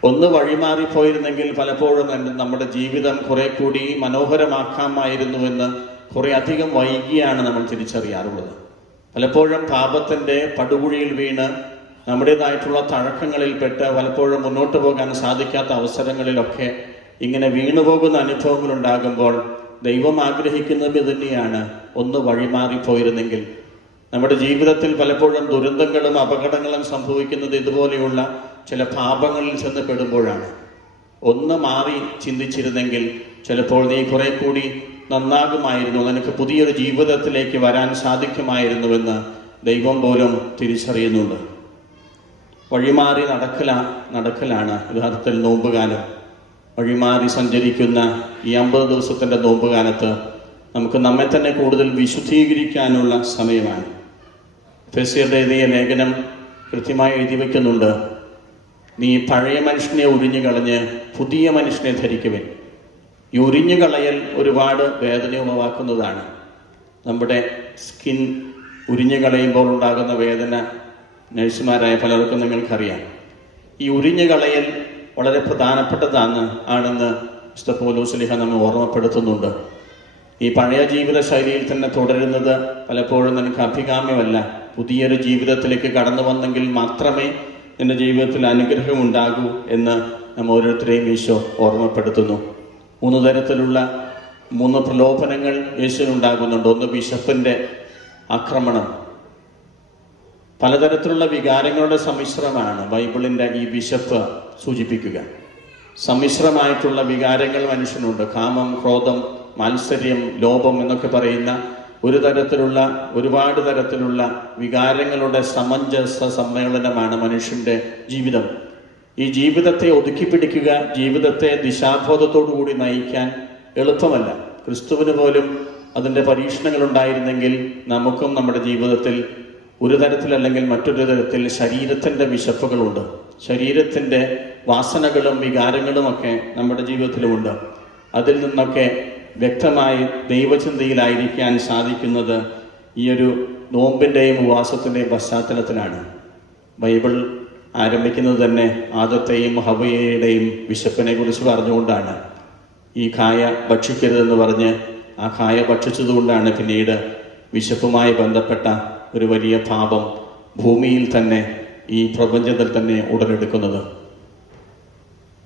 ഒന്ന് വഴിമാറിപ്പോയിരുന്നെങ്കിൽ പലപ്പോഴും നമ്മുടെ ജീവിതം കുറെ കൂടി മനോഹരമാക്കാമായിരുന്നുവെന്ന് കുറെ അധികം വൈകിയാണ് നമ്മൾ തിരിച്ചറിയാറുള്ളത്. പലപ്പോഴും പാപത്തിൻ്റെ പടുകുഴിയിൽ വീണ് നമ്മുടേതായിട്ടുള്ള തഴക്കങ്ങളിൽപ്പെട്ട് പലപ്പോഴും മുന്നോട്ട് പോകാൻ സാധിക്കാത്ത അവസരങ്ങളിലൊക്കെ ഇങ്ങനെ വീണുപോകുന്ന അനുഭവങ്ങൾ ഉണ്ടാകുമ്പോൾ ദൈവം ആഗ്രഹിക്കുന്നത് തന്നെയാണ്, ഒന്ന് വഴിമാറിപ്പോയിരുന്നെങ്കിൽ. നമ്മുടെ ജീവിതത്തിൽ പലപ്പോഴും ദുരന്തങ്ങളും അപകടങ്ങളും സംഭവിക്കുന്നത് ഇതുപോലെയുള്ള ചില പാപങ്ങളിൽ ചെന്ന് പെടുമ്പോഴാണ്. ഒന്ന് മാറി ചിന്തിച്ചിരുന്നെങ്കിൽ ചിലപ്പോൾ നീ കുറെ കൂടി നന്നാകുമായിരുന്നു, നിനക്ക് പുതിയൊരു ജീവിതത്തിലേക്ക് വരാൻ സാധിക്കുമായിരുന്നുവെന്ന് ദൈവം പോലും തിരിച്ചറിയുന്നുണ്ട്. വഴിമാറി നടക്കലാണ് യഥാർത്ഥത്തിൽ നോമ്പുകാലം. വഴിമാറി സഞ്ചരിക്കുന്ന ഈ 50 ദിവസത്തിൻ്റെ നോമ്പുകാലത്ത് നമുക്ക് നമ്മെ തന്നെ കൂടുതൽ വിശുദ്ധീകരിക്കാനുള്ള സമയമാണ്. എഫെസ്യരുടെ എഴുതിയ ലേഖനം കൃത്യമായി എഴുതി വയ്ക്കുന്നുണ്ട്, നീ പഴയ മനുഷ്യനെ ഉരിഞ്ഞു കളഞ്ഞ് പുതിയ മനുഷ്യനെ ധരിക്കുവൻ. ഈ ഉരിഞ്ഞു കളയൽ ഒരുപാട് വേദന ഉളവാക്കുന്നതാണ്. നമ്മുടെ സ്കിൻ ഉരിഞ്ഞു കളയുമ്പോൾ ഉണ്ടാകുന്ന വേദന നഴ്സുമാരായ പലർക്കും നിങ്ങൾക്കറിയാം. ഈ ഉരിഞ്ഞു കളയൽ വളരെ പ്രധാനപ്പെട്ടതാണെന്ന് വിശുദ്ധ പൗലോസ് ശ്ലീഹ നമ്മെ ഓർമ്മപ്പെടുത്തുന്നുണ്ട്. ഈ പഴയ ജീവിത ശൈലിയിൽ തന്നെ തുടരുന്നത് പലപ്പോഴും നിനക്ക് അഭികാമ്യമല്ല. പുതിയൊരു ജീവിതത്തിലേക്ക് കടന്നു വന്നെങ്കിൽ മാത്രമേ നിന്റെ ജീവിതത്തിൽ അനുഗ്രഹം ഉണ്ടാകൂ എന്ന് നാം ഓരോരുത്തരെയും ഈശോ ഓർമ്മപ്പെടുത്തുന്നു. 3 തരത്തിലുള്ള 3 പ്രലോഭനങ്ങൾ യേശുവിനുണ്ടാകുന്നുണ്ട്. ഒന്ന് വിശപ്പിൻ്റെ ആക്രമണം. പലതരത്തിലുള്ള വികാരങ്ങളുടെ സമ്മിശ്രമാണ് ബൈബിളിൻ്റെ ഈ വിശപ്പ് സൂചിപ്പിക്കുക. സമ്മിശ്രമായിട്ടുള്ള വികാരങ്ങൾ മനുഷ്യനുണ്ട്. കാമം, ക്രോധം, മാത്സര്യം, ലോഭം എന്നൊക്കെ പറയുന്ന ഒരുപാട് തരത്തിലുള്ള വികാരങ്ങളുടെ സമഞ്ജസ സമ്മേളനമാണ് മനുഷ്യൻ്റെ ജീവിതം. ഈ ജീവിതത്തെ ഒതുക്കിപ്പിടിക്കുക, ജീവിതത്തെ ദിശാബോധത്തോടു കൂടി നയിക്കാൻ എളുപ്പമല്ല. ക്രിസ്തുവിന് പോലും അതിൻ്റെ പരീക്ഷണങ്ങൾ ഉണ്ടായിരുന്നെങ്കിൽ നമുക്കും നമ്മുടെ ജീവിതത്തിൽ ഒരു തരത്തിലല്ലെങ്കിൽ മറ്റൊരു തരത്തിൽ ശരീരത്തിൻ്റെ വിശപ്പുകളുണ്ട്. ശരീരത്തിൻ്റെ വാസനകളും വികാരങ്ങളുമൊക്കെ നമ്മുടെ ജീവിതത്തിലുമുണ്ട്. അതിൽ നിന്നൊക്കെ വ്യക്തമായി ദൈവചിന്തയിലായിരിക്കാൻ സാധിക്കുന്നത് ഈ ഒരു നോമ്പിൻ്റെയും ഉപവാസത്തിൻ്റെയും പശ്ചാത്തലത്തിലാണ്. ബൈബിൾ ആരംഭിക്കുന്നത് തന്നെ ആദത്തെയും ഹവ്വയുടെയും വിശപ്പിനെ കുറിച്ച് പറഞ്ഞുകൊണ്ടാണ്. ഈ കായ ഭക്ഷിക്കരുതെന്ന് പറഞ്ഞ് ആ കായ ഭക്ഷിച്ചതുകൊണ്ടാണ് പിന്നീട് വിശപ്പുമായി ബന്ധപ്പെട്ട ഒരു വലിയ പാപം ഭൂമിയിൽ തന്നെ, ഈ പ്രപഞ്ചത്തിൽ തന്നെ ഉടലെടുക്കുന്നത്.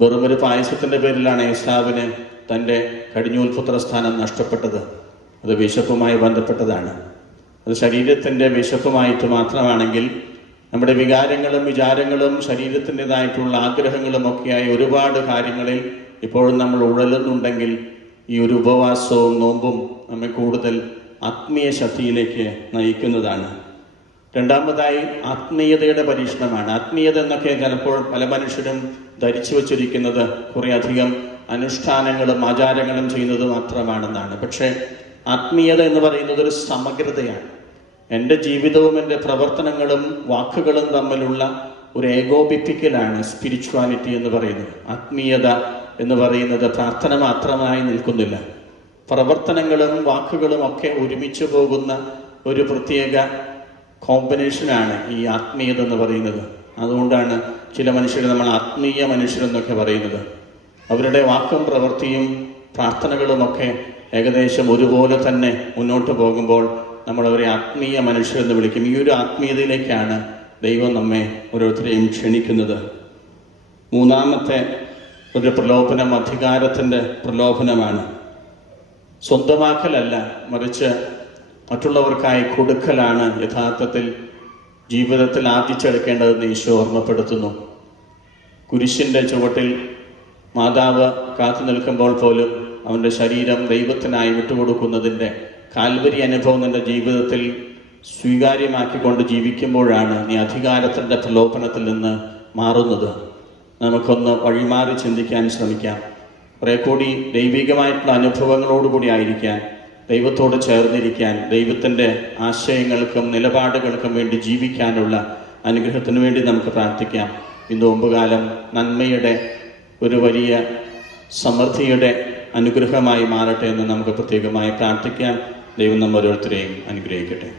വെറുമൊരു പായസത്തിൻ്റെ പേരിലാണ് ഏശാവിന് തൻ്റെ കടിഞ്ഞൂൽപുത്രസ്ഥാനം നഷ്ടപ്പെട്ടത്. അത് വിശപ്പുമായി ബന്ധപ്പെട്ടതാണ്. അത് ശരീരത്തിൻ്റെ വിശപ്പുമായിട്ട് മാത്രമാണെങ്കിൽ നമ്മുടെ വികാരങ്ങളും വിചാരങ്ങളും ശരീരത്തിൻ്റെതായിട്ടുള്ള ആഗ്രഹങ്ങളും ഒക്കെയായി ഒരുപാട് കാര്യങ്ങളിൽ ഇപ്പോഴും നമ്മൾ ഉഴലുന്നുണ്ടെങ്കിൽ ഈ ഒരു ഉപവാസവും നോമ്പും നമ്മെ കൂടുതൽ ആത്മീയ ശക്തിയിലേക്ക് നയിക്കുന്നതാണ്. രണ്ടാമതായി ആത്മീയതയുടെ പരീക്ഷണമാണ്. ആത്മീയത എന്നൊക്കെ ചിലപ്പോൾ പല മനുഷ്യരും ധരിച്ചു വച്ചിരിക്കുന്നത് കുറേ അധികം അനുഷ്ഠാനങ്ങളും ആചാരങ്ങളും ചെയ്യുന്നത് മാത്രമാണെന്നാണ്. പക്ഷേ ആത്മീയത എന്ന് പറയുന്നത് ഒരു സമഗ്രതയാണ്. എൻ്റെ ജീവിതവും എൻ്റെ പ്രവർത്തനങ്ങളും വാക്കുകളും തമ്മിലുള്ള ഒരു ഏകോപിപ്പിക്കലാണ് സ്പിരിച്വാലിറ്റി എന്ന് പറയുന്നത്. ആത്മീയത എന്ന് പറയുന്നത് പ്രാർത്ഥന മാത്രമായി നിൽക്കുന്നില്ല. പ്രവർത്തനങ്ങളും വാക്കുകളും ഒക്കെ ഒരുമിച്ച് പോകുന്ന ഒരു പ്രത്യേക കോമ്പിനേഷനാണ് ഈ ആത്മീയത എന്ന് പറയുന്നത്. അതുകൊണ്ടാണ് ചില മനുഷ്യർ നമ്മൾ ആത്മീയ മനുഷ്യരെന്നൊക്കെ പറയുന്നത്. അവരുടെ വാക്കും പ്രവൃത്തിയും പ്രാർത്ഥനകളുമൊക്കെ ഏകദേശം ഒരുപോലെ തന്നെ മുന്നോട്ട് പോകുമ്പോൾ നമ്മൾ അവരെ ആത്മീയ മനുഷ്യരെന്ന് വിളിക്കും. ഈ ഒരു ആത്മീയതയിലേക്കാണ് ദൈവം നമ്മെ ഓരോരുത്തരെയും ക്ഷണിക്കുന്നത്. മൂന്നാമത്തെ ഒരു പ്രലോഭനം അധികാരത്തിൻ്റെ പ്രലോഭനമാണ്. സ്വന്തമാക്കലല്ല, മറിച്ച് മറ്റുള്ളവർക്കായി കൊടുക്കലാണ് യഥാർത്ഥത്തിൽ ജീവിതത്തിൽ ആർജിച്ചെടുക്കേണ്ടതെന്ന് ഈശോ ഓർമ്മപ്പെടുത്തുന്നു. കുരിശിൻ്റെ ചുവട്ടിൽ മാതാവ് കാത്തു നിൽക്കുമ്പോൾ പോലും അവൻ്റെ ശരീരം ദൈവത്തിനായി വിട്ടുകൊടുക്കുന്നതിൻ്റെ കാൽവരി അനുഭവം നിൻ്റെ ജീവിതത്തിൽ സ്വീകാര്യമാക്കിക്കൊണ്ട് ജീവിക്കുമ്പോഴാണ് നീ അധികാരത്തിൻ്റെ പ്രലോഭനത്തിൽ നിന്ന് മാറുന്നത്. നമുക്കൊന്ന് വഴിമാറി ചിന്തിക്കാൻ ശ്രമിക്കാം. കുറെ കൂടി ദൈവികമായിട്ടുള്ള അനുഭവങ്ങളോടുകൂടി ആയിരിക്കാൻ, ദൈവത്തോട് ചേർന്നിരിക്കാൻ, ദൈവത്തിൻ്റെ ആശയങ്ങൾക്കും നിലപാടുകൾക്കും വേണ്ടി ജീവിക്കാനുള്ള അനുഗ്രഹത്തിന് വേണ്ടി നമുക്ക് പ്രാർത്ഥിക്കാം. ഇന്ന് നോമ്പുകാലം നന്മയുടെ ഒരു വലിയ സമൃദ്ധിയുടെ അനുഗ്രഹമായി മാറട്ടെ എന്ന് നമുക്ക് പ്രത്യേകമായി പ്രാർത്ഥിക്കാം. ദൈവം നമ്മ ഓരോരുത്തരെയും അനുഗ്രഹിക്കട്ടെ.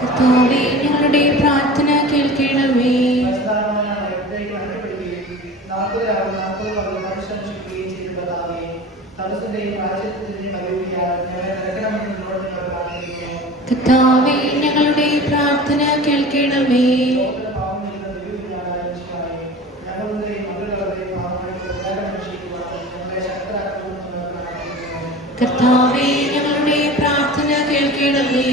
കർത്താവേ, ഞങ്ങളുടെ പ്രാർത്ഥന കേൾക്കണമേ. കർത്താവേ, ഞങ്ങളുടെ പ്രാർത്ഥന കേൾക്കണമേ. കർത്താവേ, ഞങ്ങളുടെ പ്രാർത്ഥന കേൾക്കണമേ.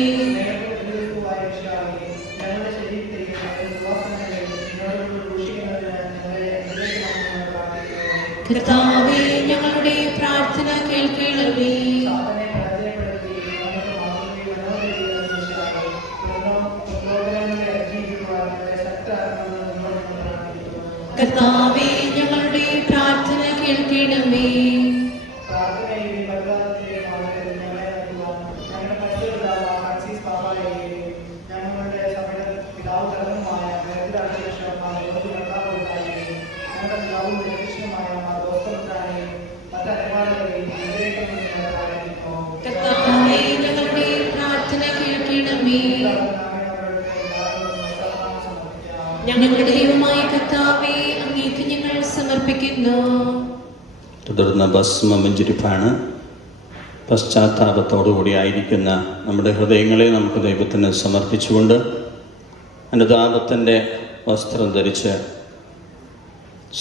കർത്താവേ, ഞങ്ങളുടെ പ്രാർത്ഥന കേൾക്കണമേ. കർത്താവേ, ഞങ്ങളുടെ പ്രാർത്ഥന കേൾക്കണമേ. കർത്താവേ, ഞങ്ങളുടെ പ്രാർത്ഥന കേൾക്കണമേ. ഞങ്ങളുടെ ദൈവമായ കർത്താവേ, അങ്ങേക്ക് ഞങ്ങൾ സമർപ്പിക്കുന്നു. തുടർന്ന് ഭസ്മമഞ്ജരിപ്പാണ്. പശ്ചാത്താപത്തോടുകൂടി ആയിരിക്കുന്ന നമ്മുടെ ഹൃദയങ്ങളെ നമുക്ക് ദൈവത്തിന് സമർപ്പിച്ചുകൊണ്ട് അനുതാപത്തിൻ്റെ വസ്ത്രം ധരിച്ച്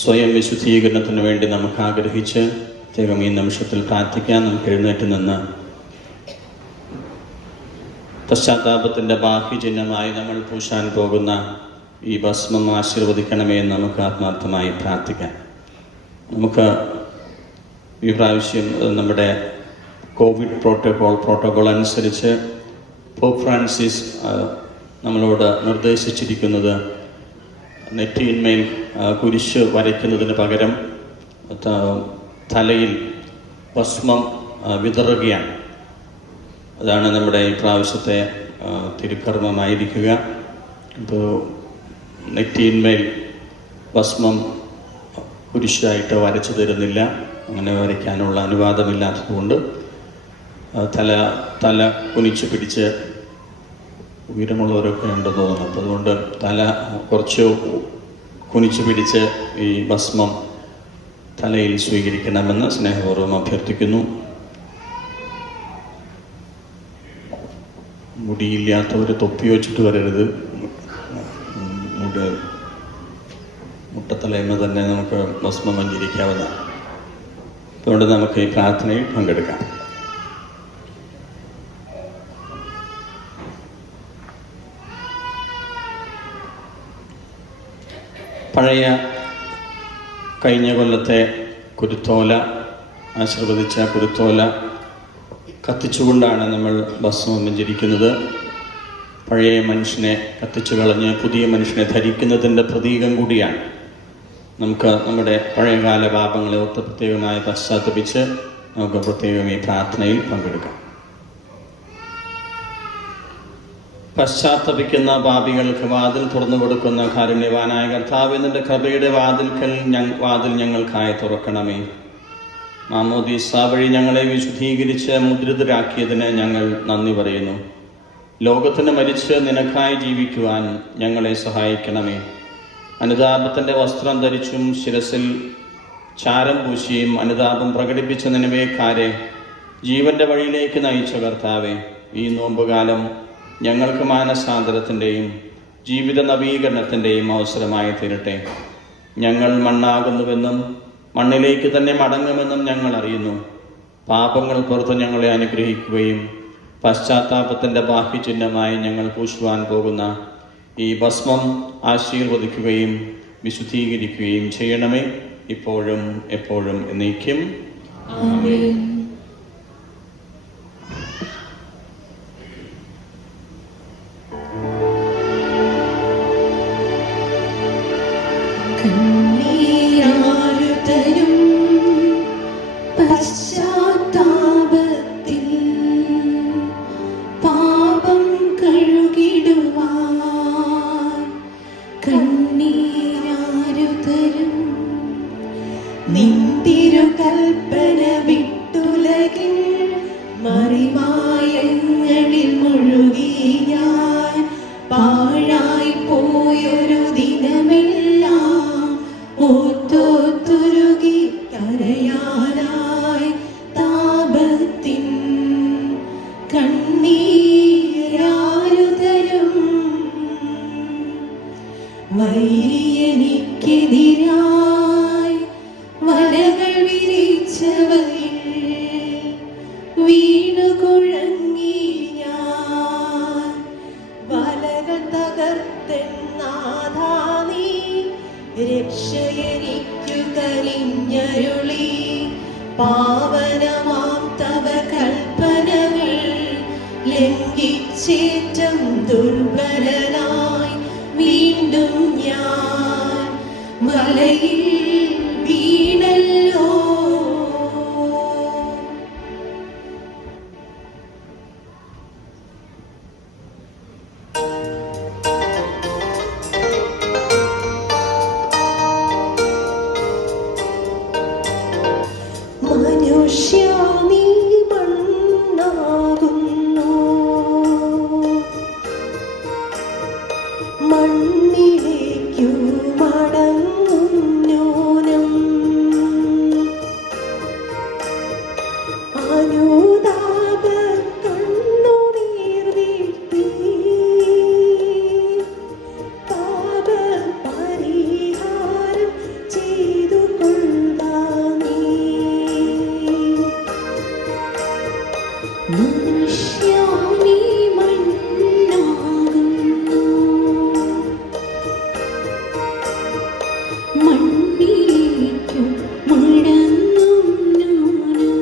സ്വയം വിശുദ്ധീകരണത്തിന് വേണ്ടി നമുക്ക് ആഗ്രഹിച്ച് പ്രത്യേകം ഈ നിമിഷത്തിൽ പ്രാർത്ഥിക്കാൻ നമുക്ക് എഴുന്നേറ്റ് നിന്ന് പശ്ചാത്താപത്തിൻ്റെ ബാഹ്യചിഹ്നമായി നമ്മൾ പൂശാൻ പോകുന്ന ഈ ഭസ്മം ആശീർവദിക്കണമേ എന്ന് നമുക്ക് ആത്മാർത്ഥമായി പ്രാർത്ഥിക്കാം. നമുക്ക് ഈ പ്രാവശ്യം നമ്മുടെ കോവിഡ് പ്രോട്ടോകോൾ അനുസരിച്ച് പോപ്പ് ഫ്രാൻസിസ് നമ്മളോട് നിർദ്ദേശിച്ചിരിക്കുന്നത് നെറ്റിയിന്മേൽ കുരിശ് വരയ്ക്കുന്നതിന് പകരം തലയിൽ ഭസ്മം വിതറുകയാണ്. അതാണ് നമ്മുടെ ഈ പ്രാവശ്യത്തെ തിരുക്കർമ്മമായിരിക്കുക. ഇപ്പോൾ നെറ്റിയിന്മേൽ ഭസ്മം കുരിശായിട്ട് വരച്ചു തരുന്നില്ല. അങ്ങനെ വരയ്ക്കാനുള്ള അനുവാദമില്ലാത്തതുകൊണ്ട് തല കുനിച്ച് പിടിച്ച് ഉയരമുള്ളവരൊക്കെ ഉണ്ടെന്ന് തോന്നുന്നു. അപ്പോൾ അതുകൊണ്ട് തല കുറച്ച് കുനിച്ച് പിടിച്ച് ഈ ഭസ്മം തലയിൽ സ്വീകരിക്കണമെന്ന് സ്നേഹപൂർവ്വം അഭ്യർത്ഥിക്കുന്നു. മുടിയില്ലാത്തവർ തൊപ്പി വെച്ചിട്ട് വരരുത്. മുട്ടത്തലയമ്മ തന്നെ നമുക്ക് ഭസ്മം മഞ്ജരിക്കാവുന്നതാണ്. അതുകൊണ്ട് നമുക്ക് ഈ പ്രാർത്ഥനയിൽ പങ്കെടുക്കാം. കഴിഞ്ഞ കൊല്ലത്തെ കുരുത്തോല ആശീർവദിച്ച കുരുത്തോല കത്തിച്ചുകൊണ്ടാണ് നമ്മൾ ഭസ്മം മഞ്ജരിക്കുന്നത്. പഴയ മനുഷ്യനെ കത്തിച്ചു കളഞ്ഞ് പുതിയ മനുഷ്യനെ ധരിക്കുന്നതിൻ്റെ പ്രതീകം കൂടിയാണ്. നമുക്ക് നമ്മുടെ പഴയകാല പാപങ്ങളെ ഓർത്ത് പ്രത്യേകമായി പശ്ചാത്തപിച്ച് നമുക്ക് പ്രത്യേകം ഈ പ്രാർത്ഥനയിൽ പങ്കെടുക്കാം. പശ്ചാത്തപിക്കുന്ന പാപികൾക്ക് വാതിൽ തുറന്നു കൊടുക്കുന്ന കാരുണ്യവാനായ കർത്താവേ, നിന്റെ കൃപയുടെ വാതിൽ ഞങ്ങൾക്കായി തുറക്കണമേ. മാമോദീസ വഴി ഞങ്ങളെ വിശുദ്ധീകരിച്ച് മുദ്രിതരാക്കിയതിന് ഞങ്ങൾ നന്ദി പറയുന്നു. ലോകത്തിന് മരിച്ച് നിനക്കായി ജീവിക്കുവാൻ ഞങ്ങളെ സഹായിക്കണമേ. അനുതാപത്തിൻ്റെ വസ്ത്രം ധരിച്ചും ശിരസിൽ ചാരം പൂശിയും അനുതാപം പ്രകടിപ്പിച്ച നിനവേക്കാരെ ജീവന്റെ വഴിയിലേക്ക് നയിച്ച കർത്താവെ, ഈ നോമ്പുകാലം ഞങ്ങൾക്ക് മാനസാന്തരത്തിൻ്റെയും ജീവിത നവീകരണത്തിൻ്റെയും അവസരമായി തീരട്ടെ. ഞങ്ങൾ മണ്ണാകുന്നുവെന്നും മണ്ണിലേക്ക് തന്നെ മടങ്ങുമെന്നും ഞങ്ങൾ അറിയുന്നു. പാപങ്ങൾ പുറത്ത് ഞങ്ങളെ അനുഗ്രഹിക്കുകയും പശ്ചാത്താപത്തിൻ്റെ ബാഹ്യചിഹ്നമായി ഞങ്ങൾ പൂശുവാൻ പോകുന്ന ഈ ഭസ്മം ആശീർവദിക്കുകയും വിശുദ്ധീകരിക്കുകയും ചെയ്യണമേ, ഇപ്പോഴും എപ്പോഴും എന്നേക്കും. ആമേൻ. കണ്ണീരാരുതരും പശ്ചാത്താപത്തിൽ പാപം കഴുകിടുവാൻ കണ്ണീരാരുതരും നിന്തിരുകൽപ്പന വിട്ടുലകിൽ മറിമായങ്ങളിൽ മുഴുകി ഞാൻ പാഴായി പോയൊരു ദിനമെല്ലാം ഓത്തോത്തുരുകി കരയാനായി താപത്തിൻ കണ്ണീരാരുതരും വൈരിയെനിക്കെതിരായി വലകൾ വിരിച്ചവയിൽ വീണുകുഴങ്ങി ഞാൻ. വലകൾ തകർത്തെന്നാഥാ നീ രക്ഷയെനിക്കു കനിഞ്ഞരുളി. പാവനമാം തവ കൽപ്പനകൾ ലംഘിച്ചേറ്റം ദുർബലനായി വീണ്ടും ഞാൻ മലയിൽ വീണല്ലോ. മനുഷ്യ നീ മണ്ണാകുന്നു, മണ്ണിലേക്കു മടങ്ങും ന്യൂനം. അനുതാപ കണ്ണുനീർ വീഴ്ത്തി പാപ പരിഹാരം ചെയ്തു കൊള്ളാ നീ. മനുഷ്യ നീ മണ്ണാകുന്നു, മണ്ണിലേക്കു മടങ്ങും ന്യൂനം.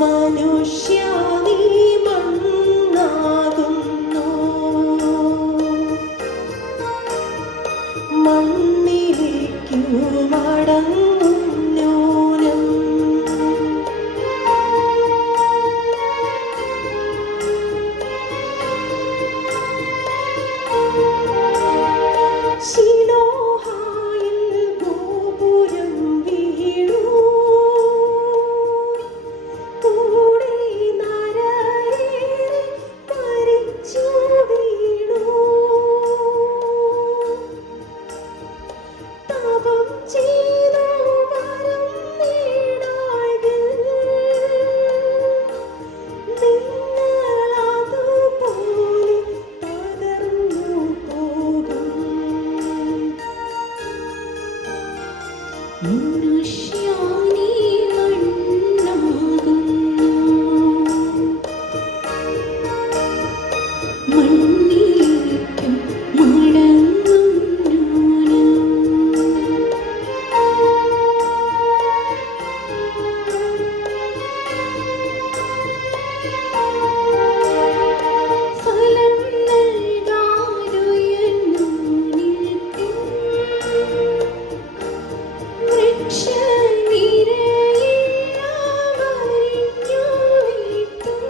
മനുഷ്യ നീ മണ്ണാകുന്നു, മണ്ണിലേക്കു മടങ്ങും ന്യൂനം. ശിലോഹായിൽ ഗോപുരം വീണു, കൂടെ നരരേറെ മരിച്ചു വീണു. പാപം ചെയ്തു വരം നേടായെങ്കിൽ നിങ്ങളതുപോലെ തകർന്നു പോകും. മനുഷ്യ നീ മണ്ണാകുന്നു, മണ്ണിലേക്കു മടങ്ങും ന്യൂനം. ഫലം നൽകാനുയർന്നു നിൽക്കും വൃക്ഷനിരയെല്ലാം അരിഞ്ഞു വീഴ്ത്തും.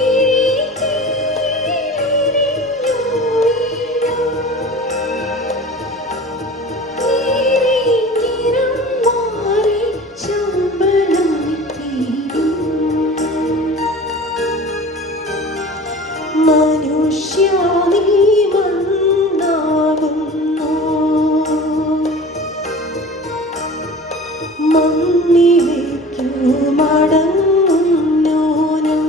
ഇരിഞ്ഞു വീഴും. നിറം മാറി ചമ്പലായിത്തീരും. മനുഷ്യ നീ മണ്ണാകുന്നു, മണ്ണിലേക്കു മടങ്ങും ന്യൂനം.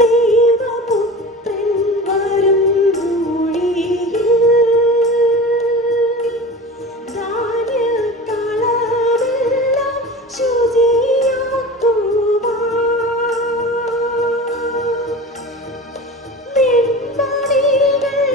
ദൈവപുത്രൻ വരും ധൂളിയിൽ ധാന്യക്കളമെല്ലാം ശുചിയാക്കുവാൻ. നെന്മണികൾ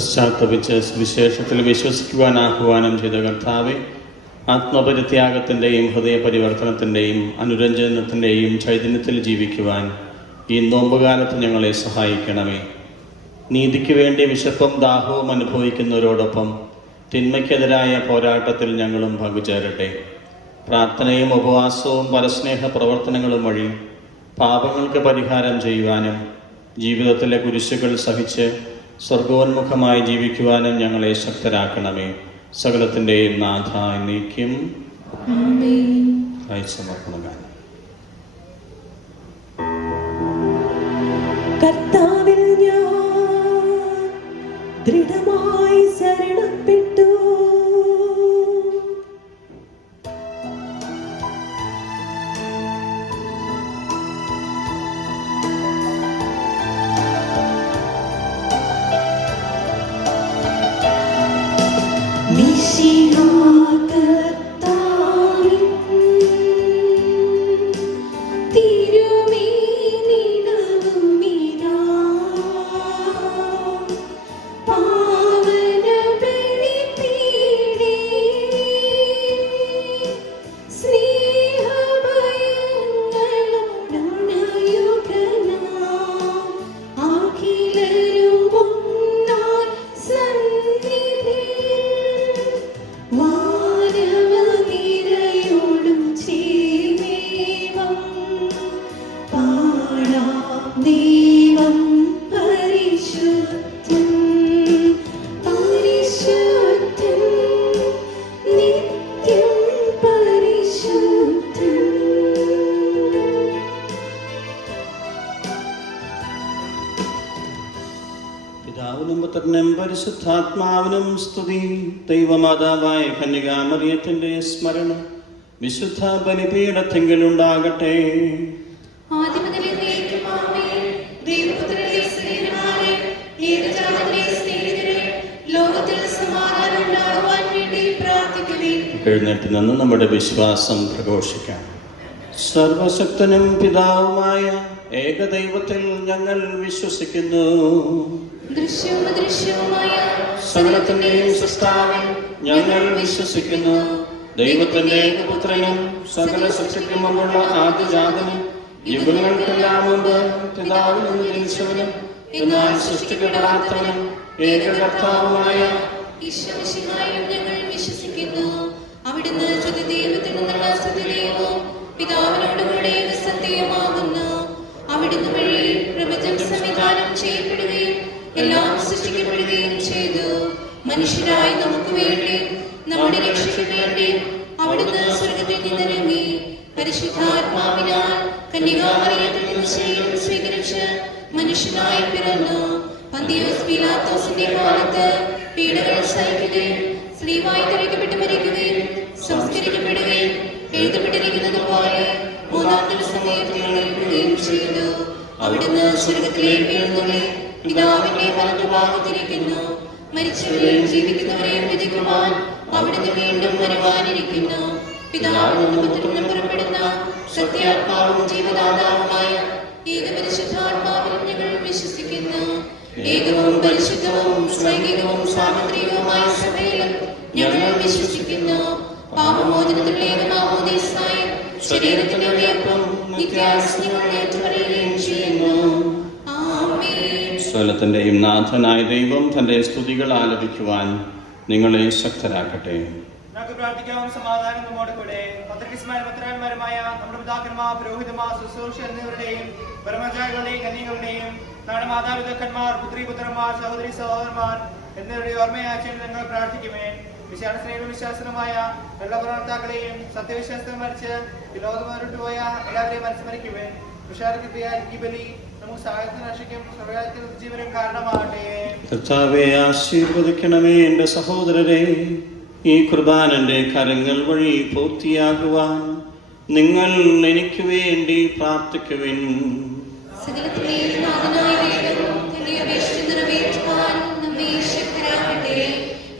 പശ്ചാത്തപിച്ച് വിശേഷത്തിൽ വിശ്വസിക്കുവാൻ ആഹ്വാനം ചെയ്ത കർത്താവെ, ആത്മപരിത്യാഗത്തിൻ്റെയും ഹൃദയ പരിവർത്തനത്തിൻ്റെയും അനുരഞ്ജനത്തിൻ്റെയും ചൈതന്യത്തിൽ ജീവിക്കുവാൻ ഈ നോമ്പുകാലത്ത് ഞങ്ങളെ സഹായിക്കണമേ. നീതിക്ക് വേണ്ടി വിശപ്പും ദാഹവും അനുഭവിക്കുന്നവരോടൊപ്പം തിന്മയ്ക്കെതിരായ പോരാട്ടത്തിൽ ഞങ്ങളും പങ്കുചേരട്ടെ. പ്രാർത്ഥനയും ഉപവാസവും പരസ്നേഹ പ്രവർത്തനങ്ങളും വഴി പാപങ്ങൾക്ക് പരിഹാരം ചെയ്യുവാനും ജീവിതത്തിലെ കുരിശുകൾ സഹിച്ച് സ്വർഗോന്മുഖമായി ജീവിക്കുവാനും ഞങ്ങളെ ശക്തരാക്കണമേ. സകലത്തിൻ്റെയും നാഥ എന്നേക്കും സമർപ്പണം. കർത്താവിൽ ഞാൻ ദൃഢമായി ശരണപ്പെട്ടു. പിതാവിനും പുത്രനും പരിശുദ്ധാത്മാവിനും സ്തുതി. ദൈവമാതാവായ കന്യകാമറിയത്തിന്റെ സ്മരണ വിശുദ്ധ ബലിപീഠത്തെങ്കിൽ ഉണ്ടാകട്ടെ. എഴുന്നേറ്റ് നിന്ന് നമ്മുടെ വിശ്വാസം പ്രഘോഷിക്കാം. സർവശക്തനും പിതാവുമായ ഏകദൈവത്തിൽ ഞങ്ങൾ വിശ്വസിക്കുന്നു. സകലത്തിന്റെയും സൃഷ്ടാവിൽ ഞങ്ങൾ വിശ്വസിക്കുന്നു. ദൈവത്തിന്റെ ഏകപുത്രനും സകല സൃഷ്ടിക്കും മുമ്പുള്ള ആദ്യജാതനും യുഗങ്ങൾക്കെല്ലാം മുമ്പ് പിതാവിൽ നിന്ന് ജനിച്ചവനും എന്നാൽ സൃഷ്ടിക്കപ്പെടാത്തവനും ഏകകർത്താവുമായ ഞങ്ങൾ വിശ്വസിക്കുന്നു. അവിടുന്ന് ദൈവത്തിൽ നിന്നുള്ള സത്യവും പിതാവിനോടുകൂടെ സത്യമാകുന്നു. അവിടുന്ന് വഴി പ്രപഞ്ചം സംവിധാനം ചെയ്യപ്പെടുകയും എല്ലാം സൃഷ്ടിക്കപ്പെടുകയും ചെയ്തു. മനുഷ്യരായി നമുക്ക് വേണ്ടി നമ്മുടെ രക്ഷയ്ക്ക് വേണ്ടി അവിടുന്ന് സ്വർഗത്തിൽ നിന്നിറങ്ങി പരിശുദ്ധാത്മാവിനാൽ കന്യകാമറിയത്തിൽ നിന്ന് ശരീരം സ്വീകരിച്ച് മനുഷ്യനായി പിറന്നു. പന്തിയോസ് പീലാത്തോസിന്റെ കാലത്ത് പീഡകൾ സഹിക്കുകയും സ്ത്രീവായി തിരക്കപ്പെട്ട് മരിക്കുകയും സംസ്കരിക്കപ്പെടുകയും എഴുതപ്പെട്ടിരിക്കുന്നത് പോലെ മൂന്നാം ദിവസം ഉയർത്തെഴുന്നേൽക്കുകയും ചെയ്തു. അവിടുന്ന് സ്വർഗത്തിലേക്ക് എഴുന്നള്ളി പിതാവിന്റെ വലതുഭാഗത്തിരിക്കുന്നു. മരിച്ചവരെയും ജീവിക്കുന്നവരെയും വിധിക്കുവാൻ അവിടുന്ന് വീണ്ടും വരുവാനിരിക്കുന്നു. പിതാവിൽ നിന്ന് പുറപ്പെടുന്ന സത്യാത്മാവും ജീവദാതാവുമായ ഏകപരിശുദ്ധാത്മാവിൽ ഞങ്ങൾ വിശ്വസിക്കുന്നു. ഏകവും പരിശുദ്ധവും സ്വൈകികവും സാർവത്രികവുമായ സഭയിലും ഞങ്ങൾ വിശ്വസിക്കുന്നു. പാപമോചനത്തിനുള്ള ഏകമാമോദീസായും ശരീരത്തിന്റെ ഉയർപ്പും നിത്യാസനങ്ങളും ഏറ്റുപറയുകയും ചെയ്യുന്നു. ആമേൻ. സ്വലത്തിന്റെയും നാഥനായ ദൈവം തന്റെ സ്തുതികൾ ആലപിക്കുവാൻ നിങ്ങളെ ശക്തരാക്കട്ടെ. നമുക്ക് പ്രാർത്ഥിക്കാം. സമാധാനം നമ്മോട് കൂടെ. പത്രാന്മാരുമായ നമ്മുടെ പിതാക്കന്മാർ, പുരോഹിതന്മാർ, ശുശ്രൂഷ എന്നിവരുടെയും ബ്രഹ്മചാരികളുടെയും കന്യകളുടെയും നമ്മുടെ മാതാപിതാക്കന്മാർ, പുത്രിപുത്രന്മാർ, സഹോദരി സഹോദരന്മാർ എന്നിവരുടെ ഓർമ്മയാച്ചൻ ഞങ്ങൾ പ്രാർത്ഥിക്കുമേ. വിശ്വാസമായ എല്ലാ പ്രവർത്താക്കളെയും സത്യവിശ്വാസത്തിൽ മരിച്ച് ലോകമാരോട്ട് പോയ എല്ലാവരെയും അനുസ്മരിക്കുമേ. ഈ ബലി നമുക്ക് സഹായത്തിന് രക്ഷയ്ക്കും സർവ്വരാജ്യത്തിന് ജീവനും കാരണമാകട്ടെ. കർത്താവേ, ആശീർവദിക്കണമേ. എൻ്റെ സഹോദരരെ, ഈ കുർബാനന്റെ കരങ്ങൾ വഴി പൂർത്തിയാകുവാൻ നിങ്ങൾ എനിക്ക് വേണ്ടി പ്രാർത്ഥിക്കുവിൻ. സകലത്തിന്റെയും നാഥനായ ദൈവം തന്റെ അപേക്ഷ നിറവേറ്റുവാൻ നമ്മെ ശക്തരാക്കട്ടെ.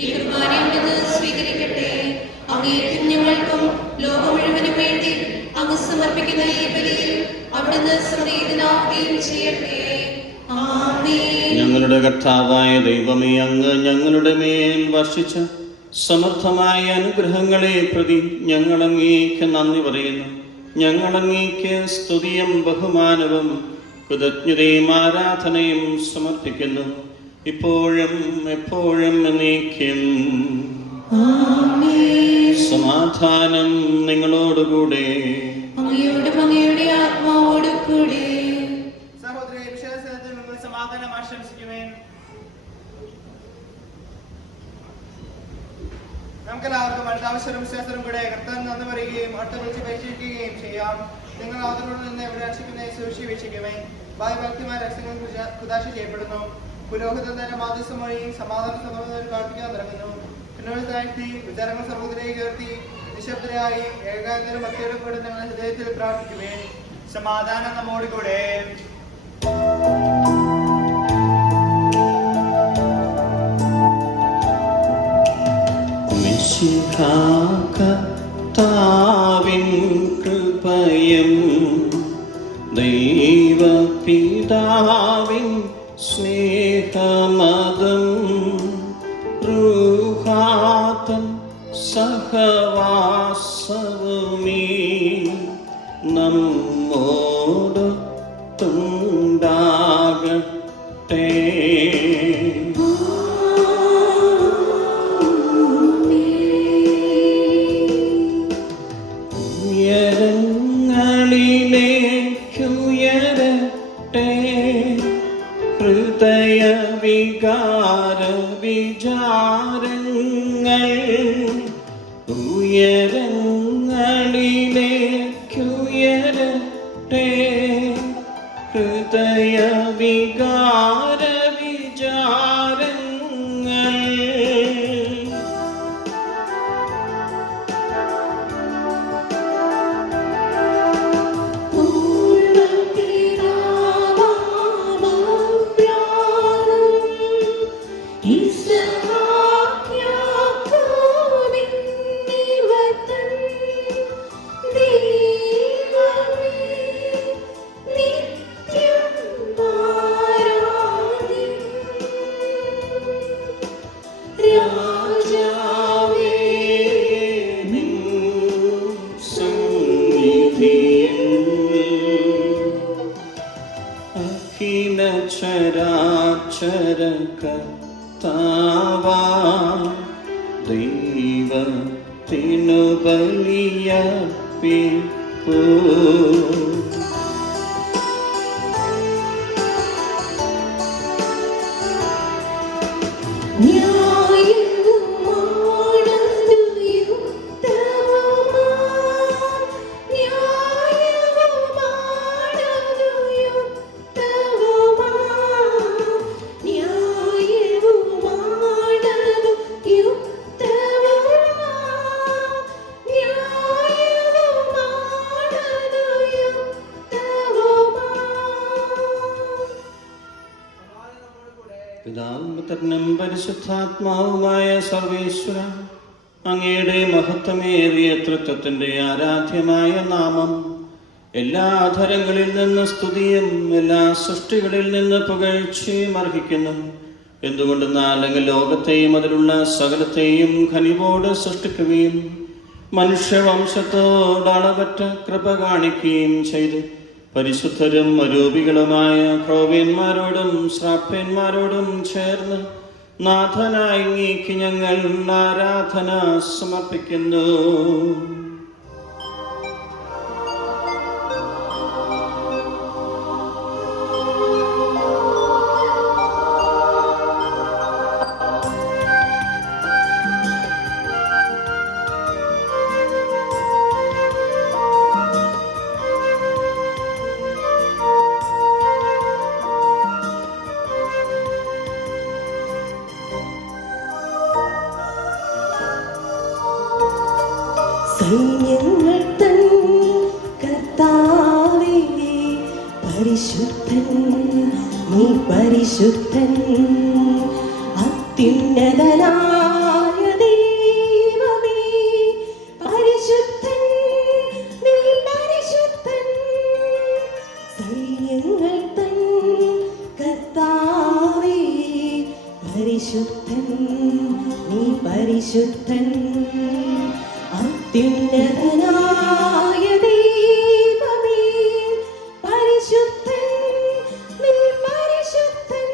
ഈ കുർബാന അവിടുന്ന് സ്വീകരിക്കട്ടെ. അങ്ങേക്കും ഞങ്ങൾക്കും ലോകം മുഴുവനും വേണ്ടി അങ്ങ് സമർപ്പിക്കുന്ന ഈ ബലിയിൽ അവിടുന്ന് സംപ്രീതനാവുകയും ചെയ്യട്ടെ. ആമേൻ. ഞങ്ങളുടെ കർത്താവായ ദൈവമേ, അങ്ങ് ഞങ്ങളുടെ മേൽ വർഷിച്ച സമർത്ഥമായ അനുഗ്രഹങ്ങളെ പ്രതി ഞങ്ങൾ അങ്ങേക്ക് നന്ദി പറയുന്നു. ഞങ്ങൾ അങ്ങേക്ക് സ്തുതിയും ബഹുമാനവും കൃതജ്ഞതയും ആരാധനയും സമർപ്പിക്കുന്നു, ഇപ്പോഴും എപ്പോഴും എന്നേക്കും. ആമേൻ. സമാധാനം നിങ്ങളോടുകൂടെ. അങ്ങയോടും അങ്ങയുടെ ആത്മാവോടും കൂടെ. സഹോദരരെ, വിശ്വാസത്തിൽ നിങ്ങൾ സമാധാനം ആശംസിക്കുവേൻ. നമുക്കെല്ലാവർക്കും അടുത്താവശ്യവും വിശ്വാസവും കൂടെ കർത്താൻ നന്ദി പറയുകയും അടുത്ത വിളിച്ച് പരിശീലിക്കുകയും ചെയ്യാം. നിങ്ങൾ അവരോട് നിന്ന് എവിടെ രക്ഷിക്കുന്ന സൂക്ഷിച്ച് വീക്ഷിക്കുമേ. ഭക്തിമായ രക്ഷകൾ കുദാശ ചെയ്യപ്പെടുന്നു. പുരോഹിതൻ തന്നെ മാധ്യസ്ഥം വഴി സമാധാന സമാധാനം പ്രാർത്ഥിക്കാൻ തുടങ്ങുന്നു. പിന്നോട് താഴ്ത്തി വിചാരങ്ങൾ സർവ്വതിലേക്ക് ഉയർത്തി നിശബ്ദരായി ഏകാന്തരം ഭക്തിയുടെ കൂടെ ഞങ്ങൾ ഹൃദയത്തിൽ പ്രാർത്ഥിക്കുമേ. സമാധാനം നമ്മോട് കൂടെ. കർത്താവിൻ കൃപയും ദൈവപിതാവിൻ സ്നേഹമതും റൂഹാതൻ സഹവാസവുമീ നമ്മോടൊത്തുണ്ടാകട്ടെ. ഹൃദയ വികാര വിചാരങ്ങൾ ഉയരങ്ങളിലേക്കുയരട്ടെ. ഹൃദയ വികാര വിചാരങ്ങൾ ചരാചരകർത്താവാ ദൈവത്തിനു ബലിയർപ്പിപ്പൂ. പിതാവും പുത്രനും പരിശുദ്ധാത്മാവുമായ സർവേശ്വര, അങ്ങയുടെ മഹത്വമേറിയ തൃത്വത്തിന്റെ ആരാധ്യമായ നാമം എല്ലാ അധരങ്ങളിൽ നിന്ന് സ്തുതിയും എല്ലാ സൃഷ്ടികളിൽ നിന്ന് പുകഴ്ചയും അർഹിക്കുന്നു. എന്തുകൊണ്ടെന്നാൽ അങ്ങ് ലോകത്തെയും അതിലുള്ള സകലത്തെയും ഖനിവോട് സൃഷ്ടിക്കുകയും മനുഷ്യവംശത്തോട് അളവറ്റ കൃപ കാണിക്കുകയും ചെയ്തു. പരിശുദ്ധരും അരൂപികളുമായ ക്രോവ്യന്മാരോടും ശ്രാപ്യന്മാരോടും ചേർന്ന് നാഥനായി അങ്ങേക്ക് ഞങ്ങൾ ആരാധന സമർപ്പിക്കുന്നു. സൈന്യങ്ങൾ തൻ കർത്താവേ, പരിശുദ്ധൻ നീ പരിശുദ്ധൻ, അത്യുന്നതനായ ദൈവമേ പരിശുദ്ധൻ നീ പരിശുദ്ധൻ. സൈന്യങ്ങൾ തൻ പരിശുദ്ധൻ അത്യുന്നതനായ ദൈവമേ പരിശുദ്ധൻ നീ പരിശുദ്ധൻ.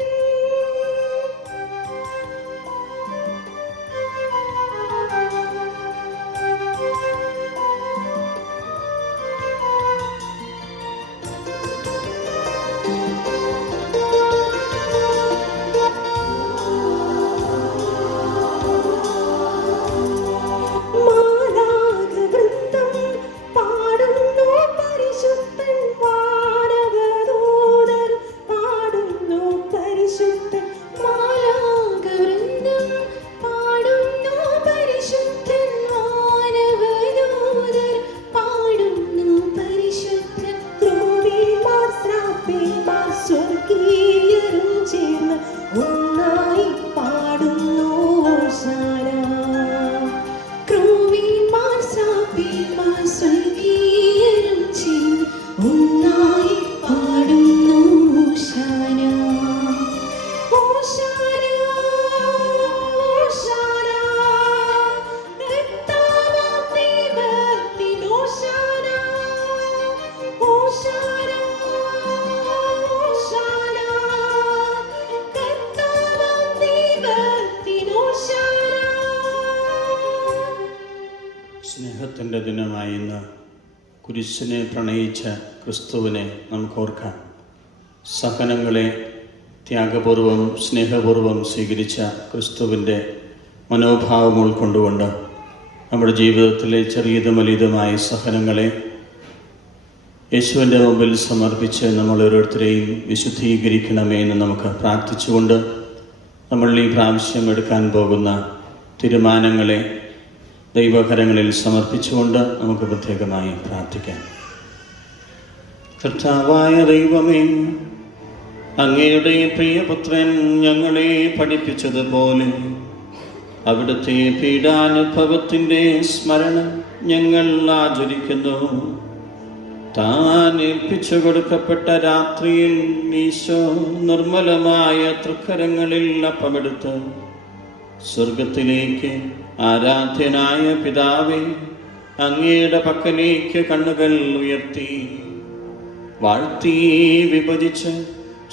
മാലാഖവൃന്ദം പാടുന്നു പരിശുദ്ധൻ, വാനവദൂതർ പാടുന്നു പരിശുദ്ധൻ. മാലാഖവൃന്ദം പാടുന്നു പരിശുദ്ധൻ, വാനവദൂതർ പാടുന്നു പരിശുദ്ധൻ. ക്രൂവിമാർ ശ്രാപ്പിമാർ സ്വർഗീയരും ചേർന്ന് ഒന്നായി പാടുന്നു ഹോശാന. ക്രൂവിമാർ ശ്രാപ്പിമാർ സ്വർഗീയരും ചേർന്ന് ഒന്നായി പാടുന്നു ഹോശാന. ഹോശാന, ഹോശാന, കർത്താവാം ദൈവത്തിൻ ഹോശാന. ഹോശാന, ഹോശാന, കർത്താവാം ദൈവത്തിൻ ഹോശാന. സ്നേഹത്തിൻ്റെ ദിനമായി ഇന്ന് കുരിശിനെ പ്രണയിച്ച ക്രിസ്തുവിനെ നമുക്ക് ഓർക്കാം. സഹനങ്ങളെ ത്യാഗപൂർവം സ്നേഹപൂർവം സ്വീകരിച്ച ക്രിസ്തുവിൻ്റെ മനോഭാവം ഉൾക്കൊണ്ടുകൊണ്ട് നമ്മുടെ ജീവിതത്തിലെ ചെറിയതും വലുതുമായ സഹനങ്ങളെ യേശുവിൻ്റെ മുമ്പിൽ സമർപ്പിച്ച് നമ്മൾ ഓരോരുത്തരെയും വിശുദ്ധീകരിക്കണമേ എന്ന് നമുക്ക് പ്രാർത്ഥിച്ചുകൊണ്ട് നമ്മൾ ഈ പ്രാവശ്യം എടുക്കാൻ പോകുന്ന തീരുമാനങ്ങളെ ദൈവകരങ്ങളിൽ സമർപ്പിച്ചുകൊണ്ട് നമുക്ക് പ്രത്യേകമായി പ്രാർത്ഥിക്കാം. കർത്താവായ ദൈവമേ, അങ്ങയുടെ പ്രിയപുത്രൻ ഞങ്ങളെ പഠിപ്പിച്ചതുപോലെ അവിടുത്തെ പീഡാനുഭവത്തിൻ്റെ സ്മരണ ഞങ്ങൾ ആചരിക്കുന്നു. താൻ ഏൽപ്പിച്ചു കൊടുക്കപ്പെട്ട രാത്രിയിൽ ഈശോ നിർമ്മലമായ തൃക്കരങ്ങളിൽ അപ്പമെടുത്ത് സ്വർഗത്തിലേക്ക് ആരാധ്യനായ പിതാവേ, അങ്ങയുടെ പക്കലേക്ക് കണ്ണുകൾ ഉയർത്തി വാഴ്ത്തി വിഭജിച്ച്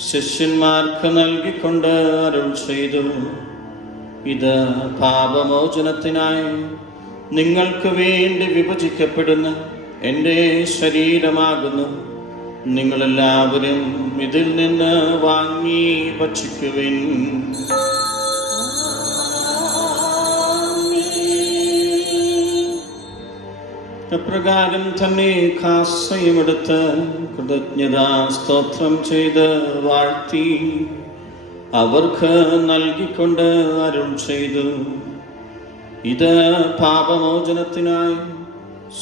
ശിഷ്യന്മാർക്ക് നൽകിക്കൊണ്ട് അരുൾ ചെയ്തു, ഇത് പാപമോചനത്തിനായി നിങ്ങൾക്ക് വേണ്ടി വിഭജിക്കപ്പെടുന്ന എൻ്റെ ശരീരമാകുന്നു. നിങ്ങളെല്ലാവരും ഇതിൽ നിന്ന് വാങ്ങി ഭക്ഷിക്കുവിൻ. അപ്രകാരം തന്നെ കാസയുമെടുത്ത് കൃതജ്ഞതാ സ്തോത്രം ചെയ്ത് വാഴ്ത്തി അവർക്ക് നൽകിക്കൊണ്ട് അരുൾ ചെയ്തു, ഇത് പാപമോചനത്തിനായി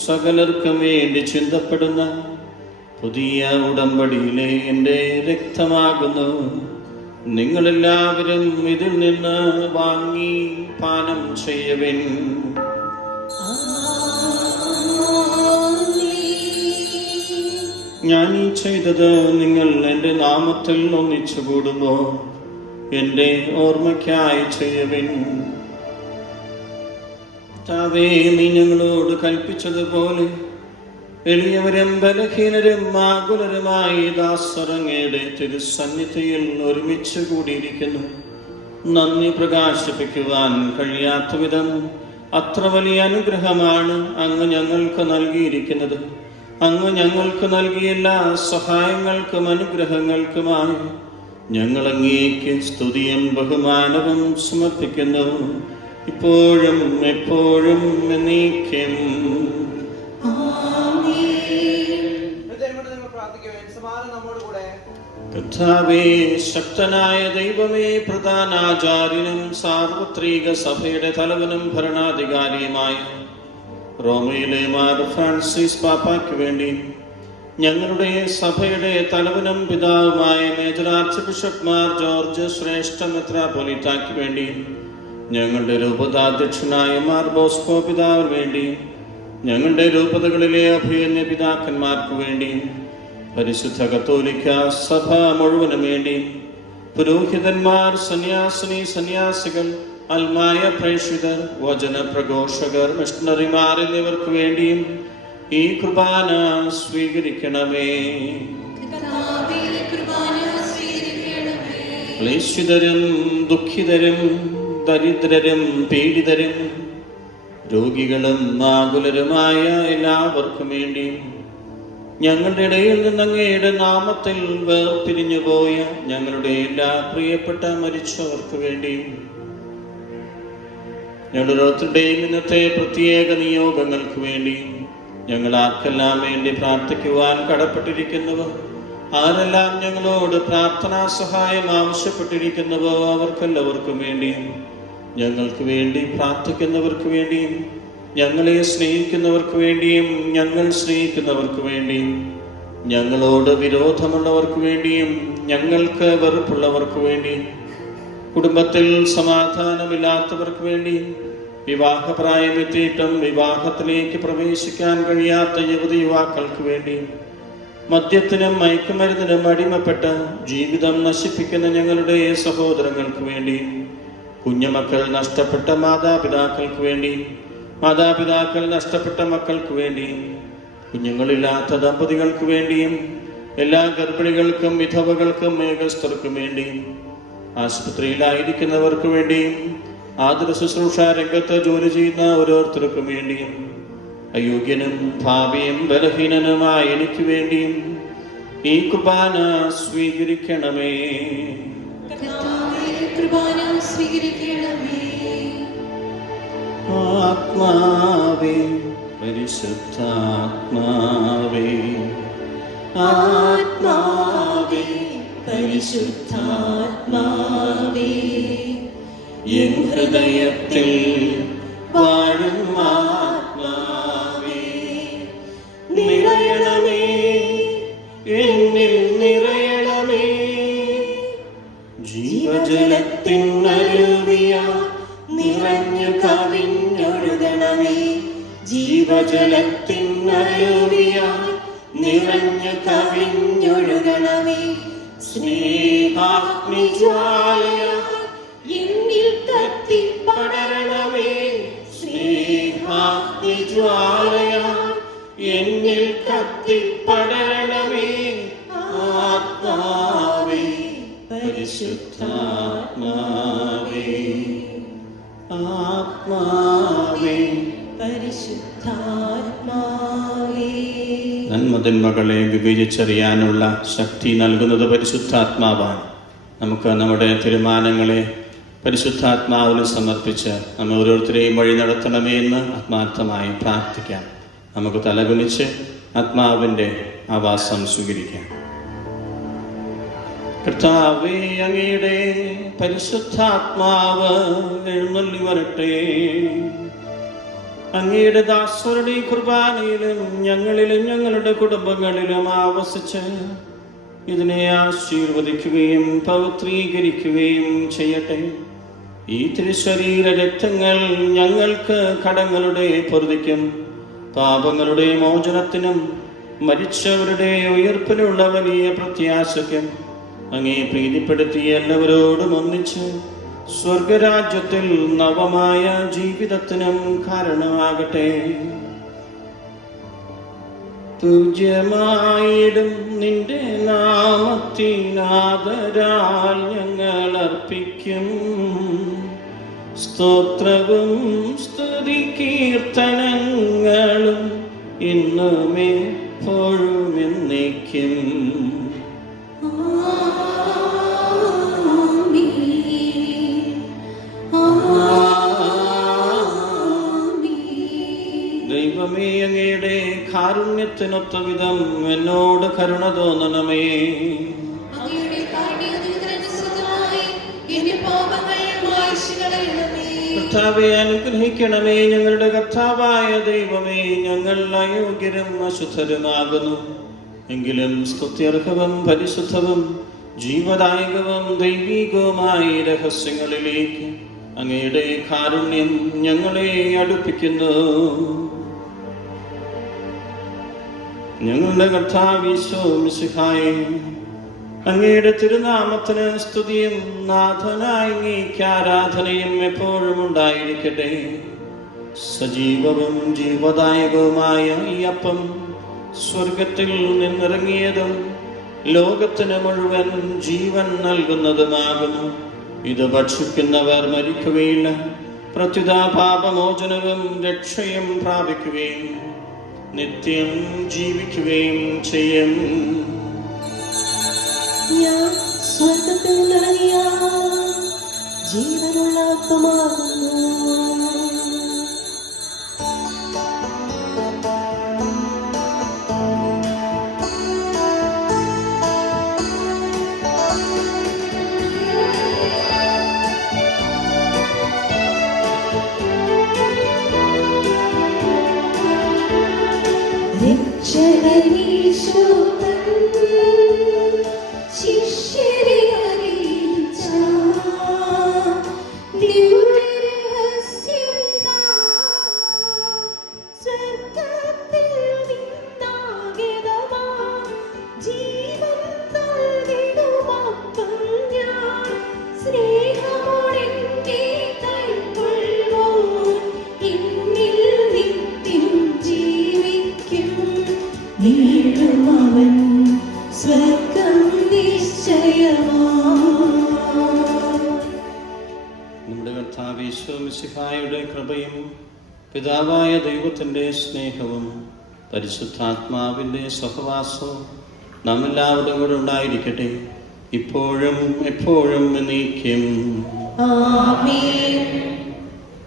സകലർക്കും വേണ്ടി ചിന്തപ്പെടുന്ന പുതിയ ഉടമ്പടിയിലെ എൻ്റെ രക്തമാകുന്നു. നിങ്ങളെല്ലാവരും ഇതിൽ നിന്ന് വാങ്ങി പാനം ചെയ്യുവിൻ. ഞാൻ ഈ ചെയ്തത് നിങ്ങൾ എൻ്റെ നാമത്തിൽ ഒന്നിച്ചു കൂടുമ്പോൾ എൻ്റെ ഓർമ്മയ്ക്കായി ചെയ്യുവിൻ. താവേ, നീ ഞങ്ങളോട് കൽപ്പിച്ചതുപോലെ എളിയവരും ബലഹീനരും ആകുലരുമായി ദാസറങ്ങയുടെ തിരുസന്നിധിയിൽ ഒരുമിച്ച് കൂടിയിരിക്കുന്നു. നന്ദി പ്രകാശിപ്പിക്കുവാൻ കഴിയാത്ത വിധം അത്ര വലിയ അനുഗ്രഹമാണ് അങ്ങ് ഞങ്ങൾക്ക് നൽകിയിരിക്കുന്നത്. അങ്ങ് ഞങ്ങൾക്ക് നൽകിയ എല്ലാ സഹായങ്ങൾക്കും അനുഗ്രഹങ്ങൾക്കുമായി ഞങ്ങൾ അങ്ങേക്ക് സ്തുതിയും ബഹുമാനവും സമർപ്പിക്കുന്നു, ഇപ്പോഴും എപ്പോഴും എന്നേക്കും. കർത്താവേ, ശക്തനായ ദൈവമേ, പ്രധാനാചാര്യനും സാർവത്രിക സഭയുടെ തലവനും ഭരണാധികാരിയുമായ റോമയിലെ മാർ ഫ്രാൻസിസ് പാപ്പായ്ക്ക് വേണ്ടി, ഞങ്ങളുടെ സഭയുടെ തലവനും പിതാവുമായ major arch bishop Mar George ശ്രേഷ്ഠ മെത്രാപ്പൊലീത്തായ്ക്ക് വേണ്ടി, ഞങ്ങളുടെ രൂപതാധ്യക്ഷനായ മാർ ബോസ്കോ പിതാവിന് വേണ്ടി, ഞങ്ങളുടെ രൂപതകളിലെ അഭിയന്യ പിതാക്കന്മാർക്ക് വേണ്ടി, പരിശുദ്ധ കത്തോലിക്ക സഭ മുഴുവനും വേണ്ടി, പുരോഹിതന്മാർ, സന്യാസിനി, സന്യാസികൾ, അൽമായ പ്രേക്ഷിതർ, വചന പ്രഘോഷകർ, മിഷണറിമാർ എന്നിവർക്ക് വേണ്ടിയും ഈ കുർബാന സ്വീകരിക്കണമേ. കർത്താവേ, കുർബാന സ്വീകരിക്കണമേ. ക്ലേശിതരും ദുഃഖിതരും ദരിദ്രരും പീഡിതരും രോഗികളും ആകുലരുമായ എല്ലാവർക്കും വേണ്ടിയും ഞങ്ങളുടെ ഇടയിൽ നിന്ന് അങ്ങയുടെ നാമത്തിൽ വേർപിരിഞ്ഞു പോയ ഞങ്ങളുടെ എല്ലാ പ്രിയപ്പെട്ട മരിച്ചവർക്ക് വേണ്ടിയും ഞങ്ങളുടെ ഓരോരുത്തരുടെയും ഇന്നത്തെ പ്രത്യേക നിയോഗങ്ങൾക്ക് വേണ്ടിയും ഞങ്ങൾ ആർക്കെല്ലാം വേണ്ടി പ്രാർത്ഥിക്കുവാൻ കടപ്പെട്ടിരിക്കുന്നുവോ, ആരെല്ലാം ഞങ്ങളോട് പ്രാർത്ഥനാ സഹായം ആവശ്യപ്പെട്ടിരിക്കുന്നുവോ അവർക്കെല്ലാവർക്കും വേണ്ടിയും ഞങ്ങൾക്ക് വേണ്ടി പ്രാർത്ഥിക്കുന്നവർക്ക് വേണ്ടിയും ഞങ്ങളെ സ്നേഹിക്കുന്നവർക്ക് വേണ്ടിയും ഞങ്ങൾ സ്നേഹിക്കുന്നവർക്ക് വേണ്ടിയും ഞങ്ങളോട് വിരോധമുള്ളവർക്ക് വേണ്ടിയും ഞങ്ങൾക്ക് വെറുപ്പുള്ളവർക്ക് വേണ്ടിയും കുടുംബത്തിൽ സമാധാനമില്ലാത്തവർക്ക് വേണ്ടിയും വിവാഹപ്രായമെത്തിയിട്ടും വിവാഹത്തിലേക്ക് പ്രവേശിക്കാൻ കഴിയാത്ത യുവതി യുവാക്കൾക്ക് വേണ്ടിയും മദ്യത്തിനും മയക്കുമരുന്നിനും അടിമപ്പെട്ട് ജീവിതം നശിപ്പിക്കുന്ന ഞങ്ങളുടെ സഹോദരങ്ങൾക്ക് വേണ്ടിയും കുഞ്ഞുമക്കൾ നഷ്ടപ്പെട്ട മാതാപിതാക്കൾക്ക് വേണ്ടിയും മാതാപിതാക്കൾ നഷ്ടപ്പെട്ട മക്കൾക്ക് വേണ്ടിയും കുഞ്ഞുങ്ങളില്ലാത്ത ദമ്പതികൾക്ക് വേണ്ടിയും എല്ലാ ഗർഭിണികൾക്കും വിധവകൾക്കും മേഘസ്ഥർക്കും വേണ്ടിയും ആശുപത്രിയിലായിരിക്കുന്നവർക്ക് വേണ്ടിയും ആതുര ശുശ്രൂഷ രംഗത്ത് ജോലി ചെയ്യുന്ന ഓരോരുത്തർക്കും വേണ്ടിയും അയോഗ്യനും ഭാവിയും ബലഹീനനുമായ എനിക്ക് വേണ്ടിയും ഈ കുർബാന സ്വീകരിക്കണമേ. കർത്താവേ, കുർബാന സ്വീകരിക്കണമേ. ആത്മാവേ, പരിശുദ്ധാത്മാവേ, ആത്മാവേ, പരിശുദ്ധാത്മാവേ, എൻ ഹൃദയത്തിൽ വാഴും ആത്മാവേ, നിറയണമേ, എന്നിൽ നിറയണമേ, ജീവജലത്തിൻ അരുവിയാ നിറഞ്ഞു കവിഞ്ഞൊഴുകണമേ, ജീവജലത്തിൻ അരുവിയായി നിറഞ്ഞു കവിഞ്ഞൊഴുകണമേ, സ്നേഹാഗ്നിജ്വാലയായി എന്നിൽ കത്തി പടരണമേ, സ്നേഹാഗ്നിജ്വാലയായി എന്നിൽ കത്തിപ്പടരണമേ, ആത്മാവേ, പരിശുദ്ധാത്മാവേ, ആത്മാവേ, പരിശുദ്ധാത്മാവേ. നന്മതിന്മകളെ വിവേചിച്ചറിയാനുള്ള ശക്തി നൽകുന്നത് പരിശുദ്ധാത്മാവാണ്. നമുക്ക് നമ്മുടെ തീരുമാനങ്ങളെ പരിശുദ്ധാത്മാവിന് സമർപ്പിച്ച് നമ്മൾ ഓരോരുത്തരെയും വഴി നടത്തണമേ എന്ന് ആത്മാർത്ഥമായി പ്രാർത്ഥിക്കാം. നമുക്ക് തലകുനിച്ച് ആത്മാവിൻ്റെ ആവാസം സ്വീകരിക്കാം. കർത്താവേ, അങ്ങയുടെ പരിശുദ്ധാത്മാവ് എഴുന്നള്ളി വരട്ടെ. അങ്ങയുടെ ദാസരുടെ കുർബാനയിലും ഞങ്ങളിലും ഞങ്ങളുടെ കുടുംബങ്ങളിലും ആവസിച്ച് ഇതിനെ ആശീർവദിക്കുകയും പവിത്രീകരിക്കുകയും ചെയ്യട്ടെ. ഈ തിരുശരീര രക്തങ്ങൾ ഞങ്ങൾക്ക് കടങ്ങളുടെ പൊറുതിക്കും പാപങ്ങളുടെ മോചനത്തിനും മരിച്ചവരുടെ ഉയർപ്പിനുള്ള വലിയ പ്രത്യാശയ്ക്കും അങ്ങേ പ്രീതിപ്പെടുത്തിയ എല്ലാവരോടും ഒന്നിച്ച് സ്വർഗരാജ്യത്തിൽ നവമായ ജീവിതത്തിനും കാരണമാകട്ടെ. പൂജ്യമായിടും നിന്റെ നാമത്തിനാദരാൽ ഞങ്ങൾ അർപ്പിക്കും സ്തോത്രവും സ്തുതി കീർത്തനങ്ങളും ഇന്നുമേ എപ്പോഴും എന്നേക്കും. ദൈവമേ, അങ്ങയുടെ കാരുണ്യത്തിനൊത്ത വിധം എന്നോട് കരുണ തോന്നണമേ. കർത്താവെ, അനുഗ്രഹിക്കണമേ. ഞങ്ങളുടെ കർത്താവായ ദൈവമേ, ഞങ്ങൾ അയോഗ്യരും അശുദ്ധരുമാകുന്നു. എങ്കിലും സ്തുത്യർഹവും പരിശുദ്ധവും ജീവദായകവും ദൈവികവുമായ രഹസ്യങ്ങളിലേക്ക് അങ്ങയുടെ കാരുണ്യം ഞങ്ങളെ അടുപ്പിക്കുന്നു. ഞങ്ങളുടെ കർത്താവ് ഈശോ മിശിഹായേ, അങ്ങയുടെ തിരുനാമത്തിന് സ്തുതിയും നാഥനായി അങ്ങേയ്ക്ക് ആരാധനയും എപ്പോഴും ഉണ്ടായിരിക്കട്ടെ. സജീവവും ജീവദായകവുമായ ഈ അപ്പം സ്വർഗത്തിൽ നിന്നിറങ്ങിയതും ലോകത്തിന് മുഴുവൻ ജീവൻ നൽകുന്നതുമാകുന്നു. ഇത് ഭക്ഷിക്കുന്നവർ മരിക്കുകയില്ല, പ്രത്യുത പാപമോചനവും രക്ഷയും പ്രാപിക്കുകയും നിത്യം ജീവിക്കുകയും ചെയ്യും. ഞാൻ സ്വർഗത്തിൽ നിറങ്ങിയ ജീവനുള്ള അപ്പമാകുന്നു. ശിഷ്യരെ അറിയിച്ച ദിവ്യരഹസ്യമിതാ, സ്വർഗ്ഗത്തിൽ നിന്നാഗതമാ ജീവൻ നൽകിടുമപ്പം ഞാൻ. സ്നേഹമോടെന്നെ കൈക്കൊള്ളുവോ, എന്നിൽ നിത്യം ജീവിക്കും. വീഴുമവൻ സ്വർഗ്ഗം നിശ്ചയമാ. നമ്മുടെ കർത്താവ് ഈശോ മിശിഹായുടെ കൃപയും പിതാവായ ദൈവത്തിൻ്റെ സ്നേഹവും പരിശുദ്ധാത്മാവിൻ്റെ സഹവാസവും നാമെല്ലാവരുടെ കൂടെ ഉണ്ടായിരിക്കട്ടെ, ഇപ്പോഴും എപ്പോഴും എന്നേക്കും. ആമേൻ.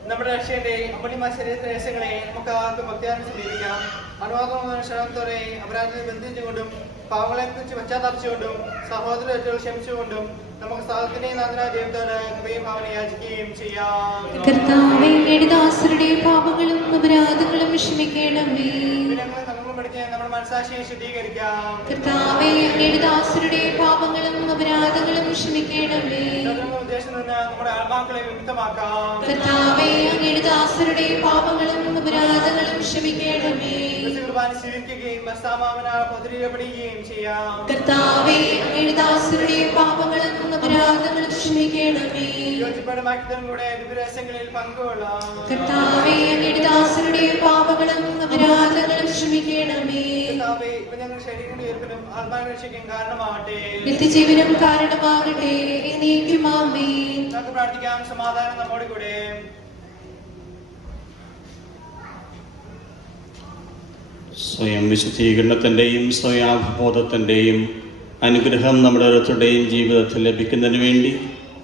നമ്മുടെ രക്ഷയുടെ അപ്പടിമായ ശരീര രഹസ്യങ്ങളെ നമുക്ക് ആർക്കും ഭക്തിയായി സമീപിക്കാം. അനുവാദവും ക്ഷണത്തോടെ അപരാധത്തെ ബന്ധിച്ചുകൊണ്ടും പാവങ്ങളെ കുറിച്ച് പശ്ചാത്താപിച്ചുകൊണ്ടും സഹോദരത്തിൽ ക്ഷമിച്ചുകൊണ്ടും നമുക്ക് സാധത്തിന്റെയും നാഥനായ ദൈവത്തോട് കൃപയും ഭാവന യാചിക്കുകയും ചെയ്യാം. കർത്താവേ, അങ്ങയുടെ ദാസരുടെ പാപങ്ങളും അപരാധങ്ങളും ക്ഷമിക്കണമേ. തങ്ങളും പഠിച്ച് നമ്മുടെ മനസ്സാക്ഷിയെ ശുദ്ധീകരിക്കാം. കർത്താവേ, അങ്ങയുടെ ദാസരുടെ പാപങ്ങളും അപരാധങ്ങളും ക്ഷമിക്കണമേ. ഉദ്ദേശത്തിൽ നിന്ന് നമ്മുടെ ആത്മാക്കളെ വിമുക്തമാക്കാം. കർത്താവേ, അങ്ങയുടെ ദാസരുടെ പാപങ്ങളും അപരാധങ്ങളും ക്ഷമിക്കണമേ. കുർബാന സ്വീകരിക്കുകയും ബസ്താമാവനാൽ പതിരിയപ്പെടുകയും ചെയ്യാം. കർത്താവേ, അങ്ങയുടെ ദാസരുടെ പാപങ്ങളും അപരാധങ്ങളും ക്ഷമിക്കണമേ. യോജിപ്പടമാക്കിയതിലൂടെ ദിവ്യരഹസ്യങ്ങളിൽ പങ്കുകൊള്ളാം. കർത്താവേ, അങ്ങയുടെ ദാസരുടെ പാപങ്ങളും അപരാധങ്ങളും ക്ഷമിക്കണമേ. കർത്താവേ, ഇവ ഞങ്ങളുടെ ശരീരത്തിന്റെ ഉയർപ്പിനും ആത്മാവിന്റെ രക്ഷയ്ക്കും കാരണമാകട്ടെ. നിത്യജീവനും കാരണമാകട്ടെ. എന്നേക്കും ആമേൻ. നമുക്ക് പ്രാർത്ഥിക്കാം. സമാധാനം നമ്മോട് കൂടെ. സ്വയം വിശുദ്ധീകരണത്തിൻ്റെയും സ്വയാബോധത്തിൻ്റെയും അനുഗ്രഹം നമ്മുടെ ഓരോരുത്തരുടെയും ജീവിതത്തിൽ ലഭിക്കുന്നതിന് വേണ്ടി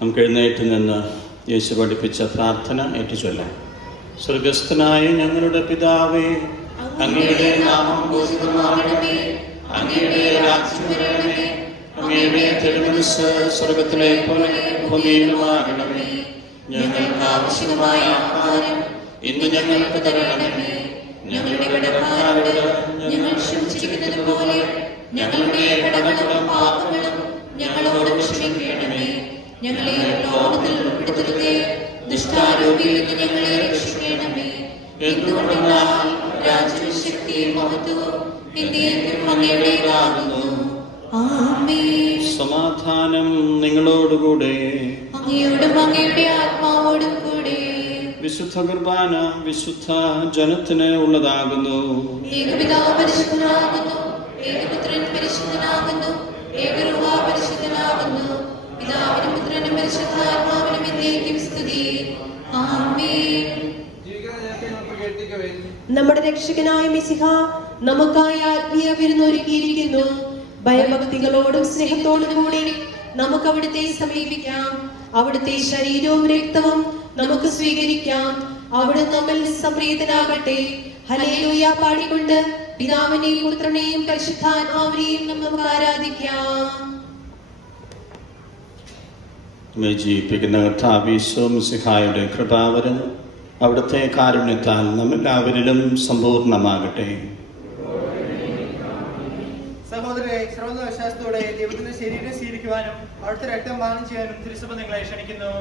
നമുക്ക് എഴുന്നേറ്റ് നിന്ന് യേശു പഠിപ്പിച്ച പ്രാർത്ഥന ഏറ്റുചൊല്ലാം. സ്വർഗസ്ഥനായ ഞങ്ങളുടെ പിതാവേ, അങ്ങയുടെ നാമം പൂജിതമാകണമേ, അങ്ങയുടെ രാജ്യം വരണമേ, അങ്ങയുടെ തിരുമനസ്സ് സ്വർഗത്തിലെ പോലെ ഭൂമിയിലുമാകണമേ. ഞങ്ങൾക്ക് ആവശ്യമായ ആഹാരം ഇന്ന് ഞങ്ങൾക്ക് തരണമേ. ഞങ്ങളുടെ കടക്കാരോട് ഞങ്ങൾ ക്ഷമിച്ചിരിക്കുന്നത് പോലെ ഞങ്ങളുടെ കടങ്ങളും പാപങ്ങളും ഞങ്ങളോട് ക്ഷമിക്കണമേ. ഞങ്ങളെ ലോകത്തിൽ ഉൾപ്പെടുത്തരുതേ, ദുഷ്ടാരൂപിയിൽ നിന്ന് ഞങ്ങളെ രക്ഷിക്കണമേ. എന്തുകൊണ്ടെന്നാൽ രാജ്യവും ശക്തിയും മഹത്വവും എന്നേക്കും അങ്ങയുടേതാകുന്നു. ആമേൻ. സമാധാനം നിങ്ങളോടുകൂടെ. അങ്ങയോടും അങ്ങയുടെ ആത്മാവോടും കൂടെ. വിശുദ്ധ കുർബാന വിശുദ്ധ ജനത്തിന് ഉള്ളതാകുന്നു. ഏകപിതാവ് പരിശുദ്ധനാകുന്നു, ഏകപുത്രൻ പരിശുദ്ധനാകുന്നു, ഏകരൂഹ പരിശുദ്ധനാകുന്നു. പിതാവിനും പുത്രനും പരിശുദ്ധാത്മാവിനും എന്നേക്കും സ്തുതി. ആമേൻ. നമ്മുടെ രക്ഷകനായ മിശിഹ നമുക്കായി ആത്മീയ വിരുന്നൊരുക്കിയിരിക്കുന്നു. ഭയഭക്തികളോടും സ്നേഹത്തോടും കൂടി നമുക്ക് അവിടുത്തെ സമീപിക്കാം. അവിടുത്തെ ശരീരവും രക്തവും നമുക്ക് സ്വീകരിക്കാം. അവിടെ നമ്മൾ സംപ്രീതനാകട്ടെ. ഹല്ലേലൂയ പാടിക്കൊണ്ട് പിതാവിനെയും പുത്രനെയും പരിശുദ്ധാത്മാവിനെയും നമുക്ക് ആരാധിക്കാം. ജീവിപ്പിക്കുന്ന കർത്താവ് ഈശോ മിശിഹായുടെ കൃപാവരം അവിടുത്തെ കാരുണ്യത്താൽ നമ്മെല്ലാവരിലും സമ്പൂർണ്ണമാകട്ടെ. സഹോദരരെ, സർവ്വ വിശ്വാസത്തോടെ ദൈവത്തിന്റെ ശരീരം സ്വീകരിക്കുവാനും അവിടുത്തെ രക്തം പാനം ചെയ്യാനും തിരുസഭ നിങ്ങളെ ക്ഷണിക്കുന്നു.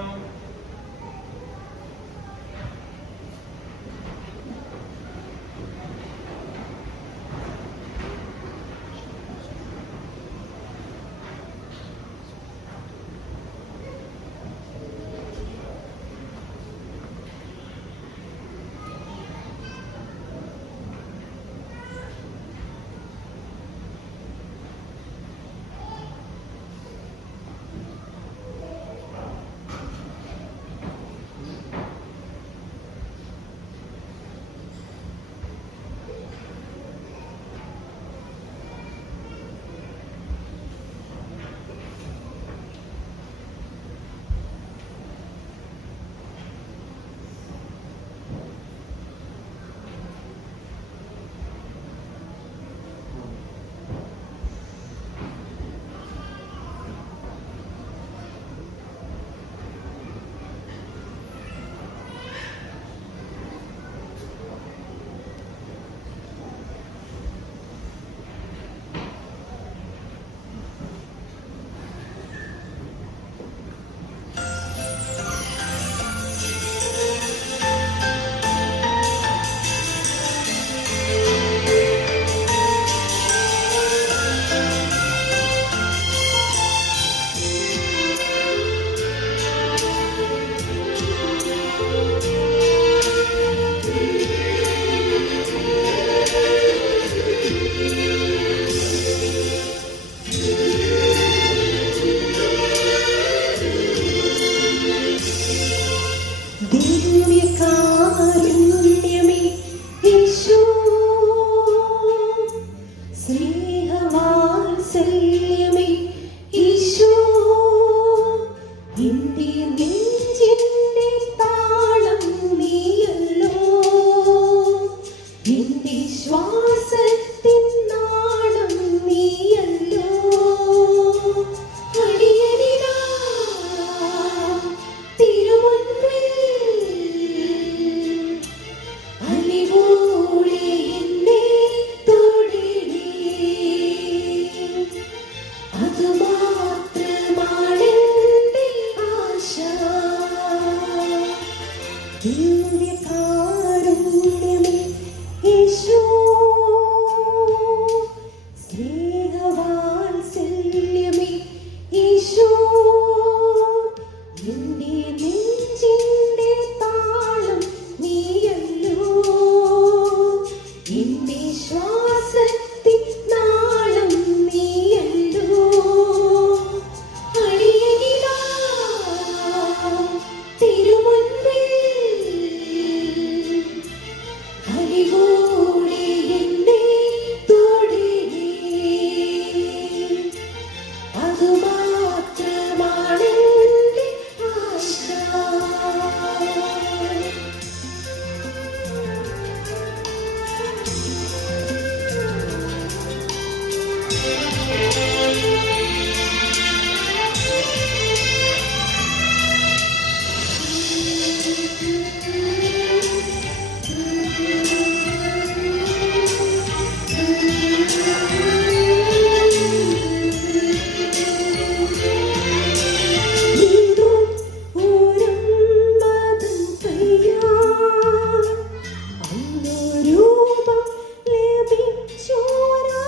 രൂപം ലഭിച്ചോരാ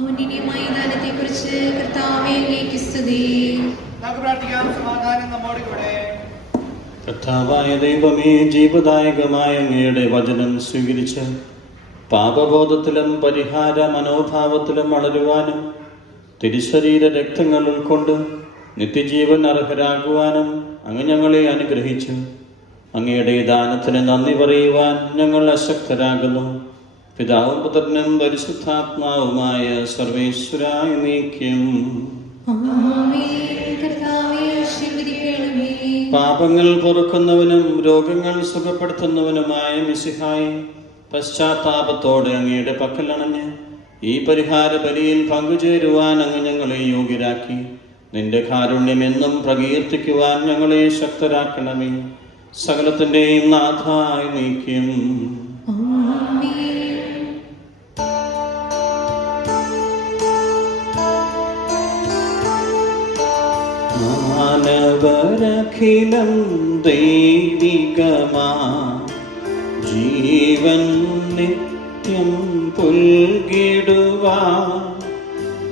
ഔന്നത്യമായ ദാനത്തെ കുറിച്ച് കർത്താവേ അങ്ങേക്ക് സ്തുതി. നമുക്ക് പ്രാർത്ഥിക്കാം. സമാധാനം നമ്മോട് കൂടെ. കർത്താവായ ദൈവമേ, ജീവദായകമായ അങ്ങയുടെ വചനം സ്വീകരിച്ച് പാപബോധത്തിലും പരിഹാര മനോഭാവത്തിലും വളരുവാനും തിരുശരീര രക്തങ്ങൾ ഉൾക്കൊണ്ട് നിത്യജീവൻ അർഹരാകുവാനും അങ്ങ് ഞങ്ങളെ അനുഗ്രഹിച്ചു. അങ്ങയുടെ ദാനത്തിന് നന്ദി പറയുവാൻ ഞങ്ങൾ അശക്തരാകുന്നു. പിതാവും പുത്രനും പരിശുദ്ധാത്മാവുമായ സർവേശ്വരായ നീക്കും. ആമേൻ. കർത്താവേ ആശീർവദിക്കണമേ. പാപങ്ങൾ പൊറുക്കുന്നവനും രോഗങ്ങൾ സുഖപ്പെടുത്തുന്നവനുമായ മിശിഹായി, പശ്ചാത്താപത്തോടെ അങ്ങയുടെ പക്കലണഞ്ഞ് ഈ പരിഹാര ബലിയിൽ പങ്കുചേരുവാൻ അങ്ങ് ഞങ്ങളെ യോഗ്യരാക്കി. നിന്റെ കാരുണ്യം എന്നും പ്രകീർത്തിക്കുവാൻ ഞങ്ങളെ ശക്തരാക്കണമേ. സകലത്തിന്റെയും നാഥായി നീക്കും. ആമേൻ. മാനവരഖിലം ദൈവികമാ ജീവൻ നിത്യം പുൽകിടുവാ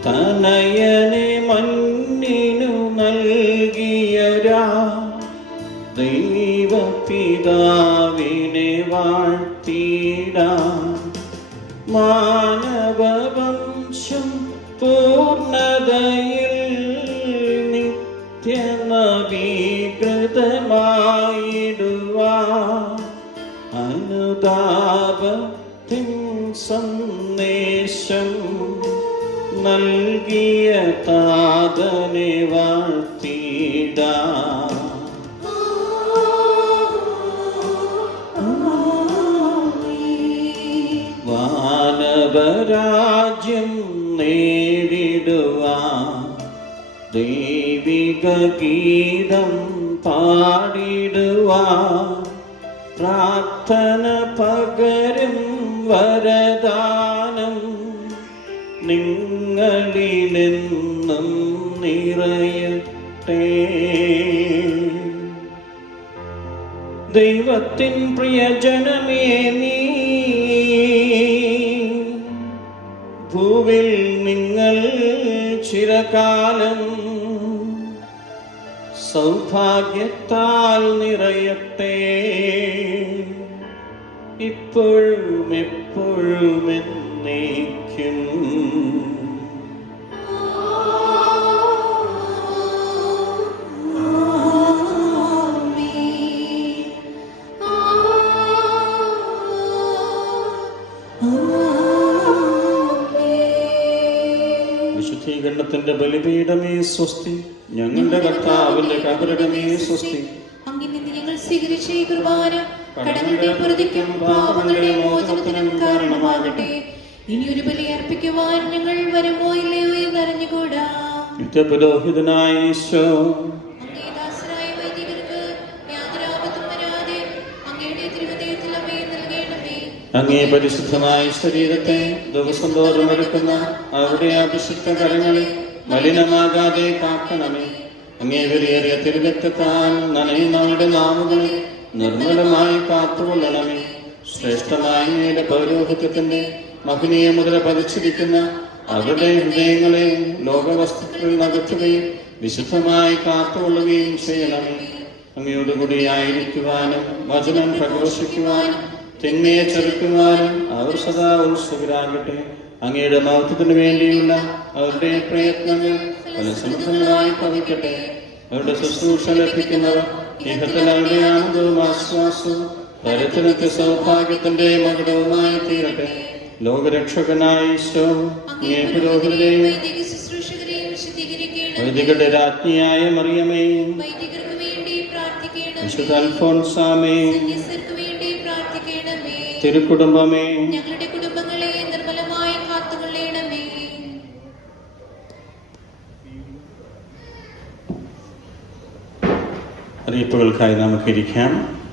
തനയനെ മണ്ണിനു നൽകിയരാ ദൈവപിതാവിനെ വാഴ്ത്തിടാം. മാനവവംശം പൂർണ്ണതയിൽ നിത്യനവീകൃതമായിടുവാ അനുതാപത്തിൻ സന്ദേശം നൽകിയ താതനെ വാഴ്ത്തിടാം. വാനവരാജ്യം നേടിടുവാൻ ദൈവിക ഗീതം പാടിടുവാൻ പ്രാർത്ഥന പകരും വരദാനം നിങ്ങളിലെന്നും നിറയട്ടെ. ദൈവത്തിൻ പ്രിയജനമേ, നീ ഭൂവിൽ നിങ്ങൾ ചിരകാലം സൗഭാഗ്യത്താൽ നിറയട്ടെ. ഇപ്പോഴും എപ്പോഴും എന്നേക്കും. വിശുദ്ധീകരണത്തിന്റെ ബലിപീഠമേ സ്വസ്തി. ഞങ്ങളുടെ കർത്താവിന്റെ കബറിടമേ സ്വസ്തി. അങ്ങിൽ നിന്ന് ഞങ്ങൾ സ്വീകരിച്ച ഈ കുർബാന കടങ്ങളുടെ പ്രതിക്കും പാപങ്ങളുടെ മോചനത്തിനും കാരണമാകട്ടെ. ഇനിയൊരു ബലി അർപ്പിക്കുവാൻ ഞങ്ങൾ വരുമോ ഇല്ലയോ എന്നറിഞ്ഞുകൂടാ. നിത്യപുരോഹിതനായ ഈശോ, അങ്ങേ ദാസരായ വൈദികർക്ക് യാതൊരു ആപത്തും വരാതെ അങ്ങയുടെ തിരുഹൃദയത്തിൽ അഭയം നൽകണമേ. അങ്ങേ പരിശുദ്ധമായ ശരീരത്തെ ദിവസം തോറും എടുക്കുന്ന അവിടെ അഭിഷിക്ത കരങ്ങളിൽ മലിനമാകാതെ കാക്കണമേ. അങ്ങേ വിലയേറിയ തിരുരക്തത്താൽ നനയുന്നവരുടെ നാവുകളെ നിർമ്മലമായി കാത്തുകൊള്ളണമേ. ശ്രേഷ്ഠമായ അങ്ങയുടെ പൗരോഹിത്യത്തിന്റെ മഹനീയ മുദ്ര പതിച്ചിരിക്കുന്ന അവരുടെ ഹൃദയങ്ങളെ ലോകവസ്തുക്കളിൽ അകറ്റുകയും വിശുദ്ധമായി കാത്തുകൊള്ളുകയും ചെയ്യണമേ. അങ്ങയോടുകൂടി ആയിരിക്കുവാനും വചനം പ്രഘോഷിക്കുവാനും തിന്മയെ ചെറുക്കുവാനും അവർ സദാ ഉത്സുകരാകട്ടെ. അങ്ങയുടെ മഹത്വത്തിനു വേണ്ടിയുള്ള അവരുടെ പ്രയത്നങ്ങൾ ഫലസമൃദ്ധങ്ങളായി ഭവിക്കട്ടെ. അവരുടെ ശുശ്രൂഷ ലഭിക്കുന്നവർ ഇഹത്തിൽ അവരുടെ ആനന്ദവും ആശ്വാസവും പരത്തിനത്തെ സൗഭാഗ്യത്തിന്റെ മകുടവുമായി തീരട്ടെ. ലോകരക്ഷകനായ ഈശോ, അങ്ങേ പുരോഹിതരെയും വൈദിക ശുശ്രൂഷകരെയും വിശുദ്ധീകരിക്കണമേ. വൈദികരുടെ രാജ്ഞിയായ മറിയമേ, വൈദികർക്ക് വേണ്ടി പ്രാർത്ഥിക്കണമേ. വിശുദ്ധ അൽഫോൻസാമേ, സന്യസ്തർക്ക് വേണ്ടി പ്രാർത്ഥിക്കണമേ. തിരുക്കുടുംബമേ, ഞങ്ങളുടെ കുടുംബങ്ങളെ നിർമ്മലമായി കാത്തുകൊള്ളണമേ. അറിയിപ്പുകൾക്കായി നമുക്കിരിക്കാം.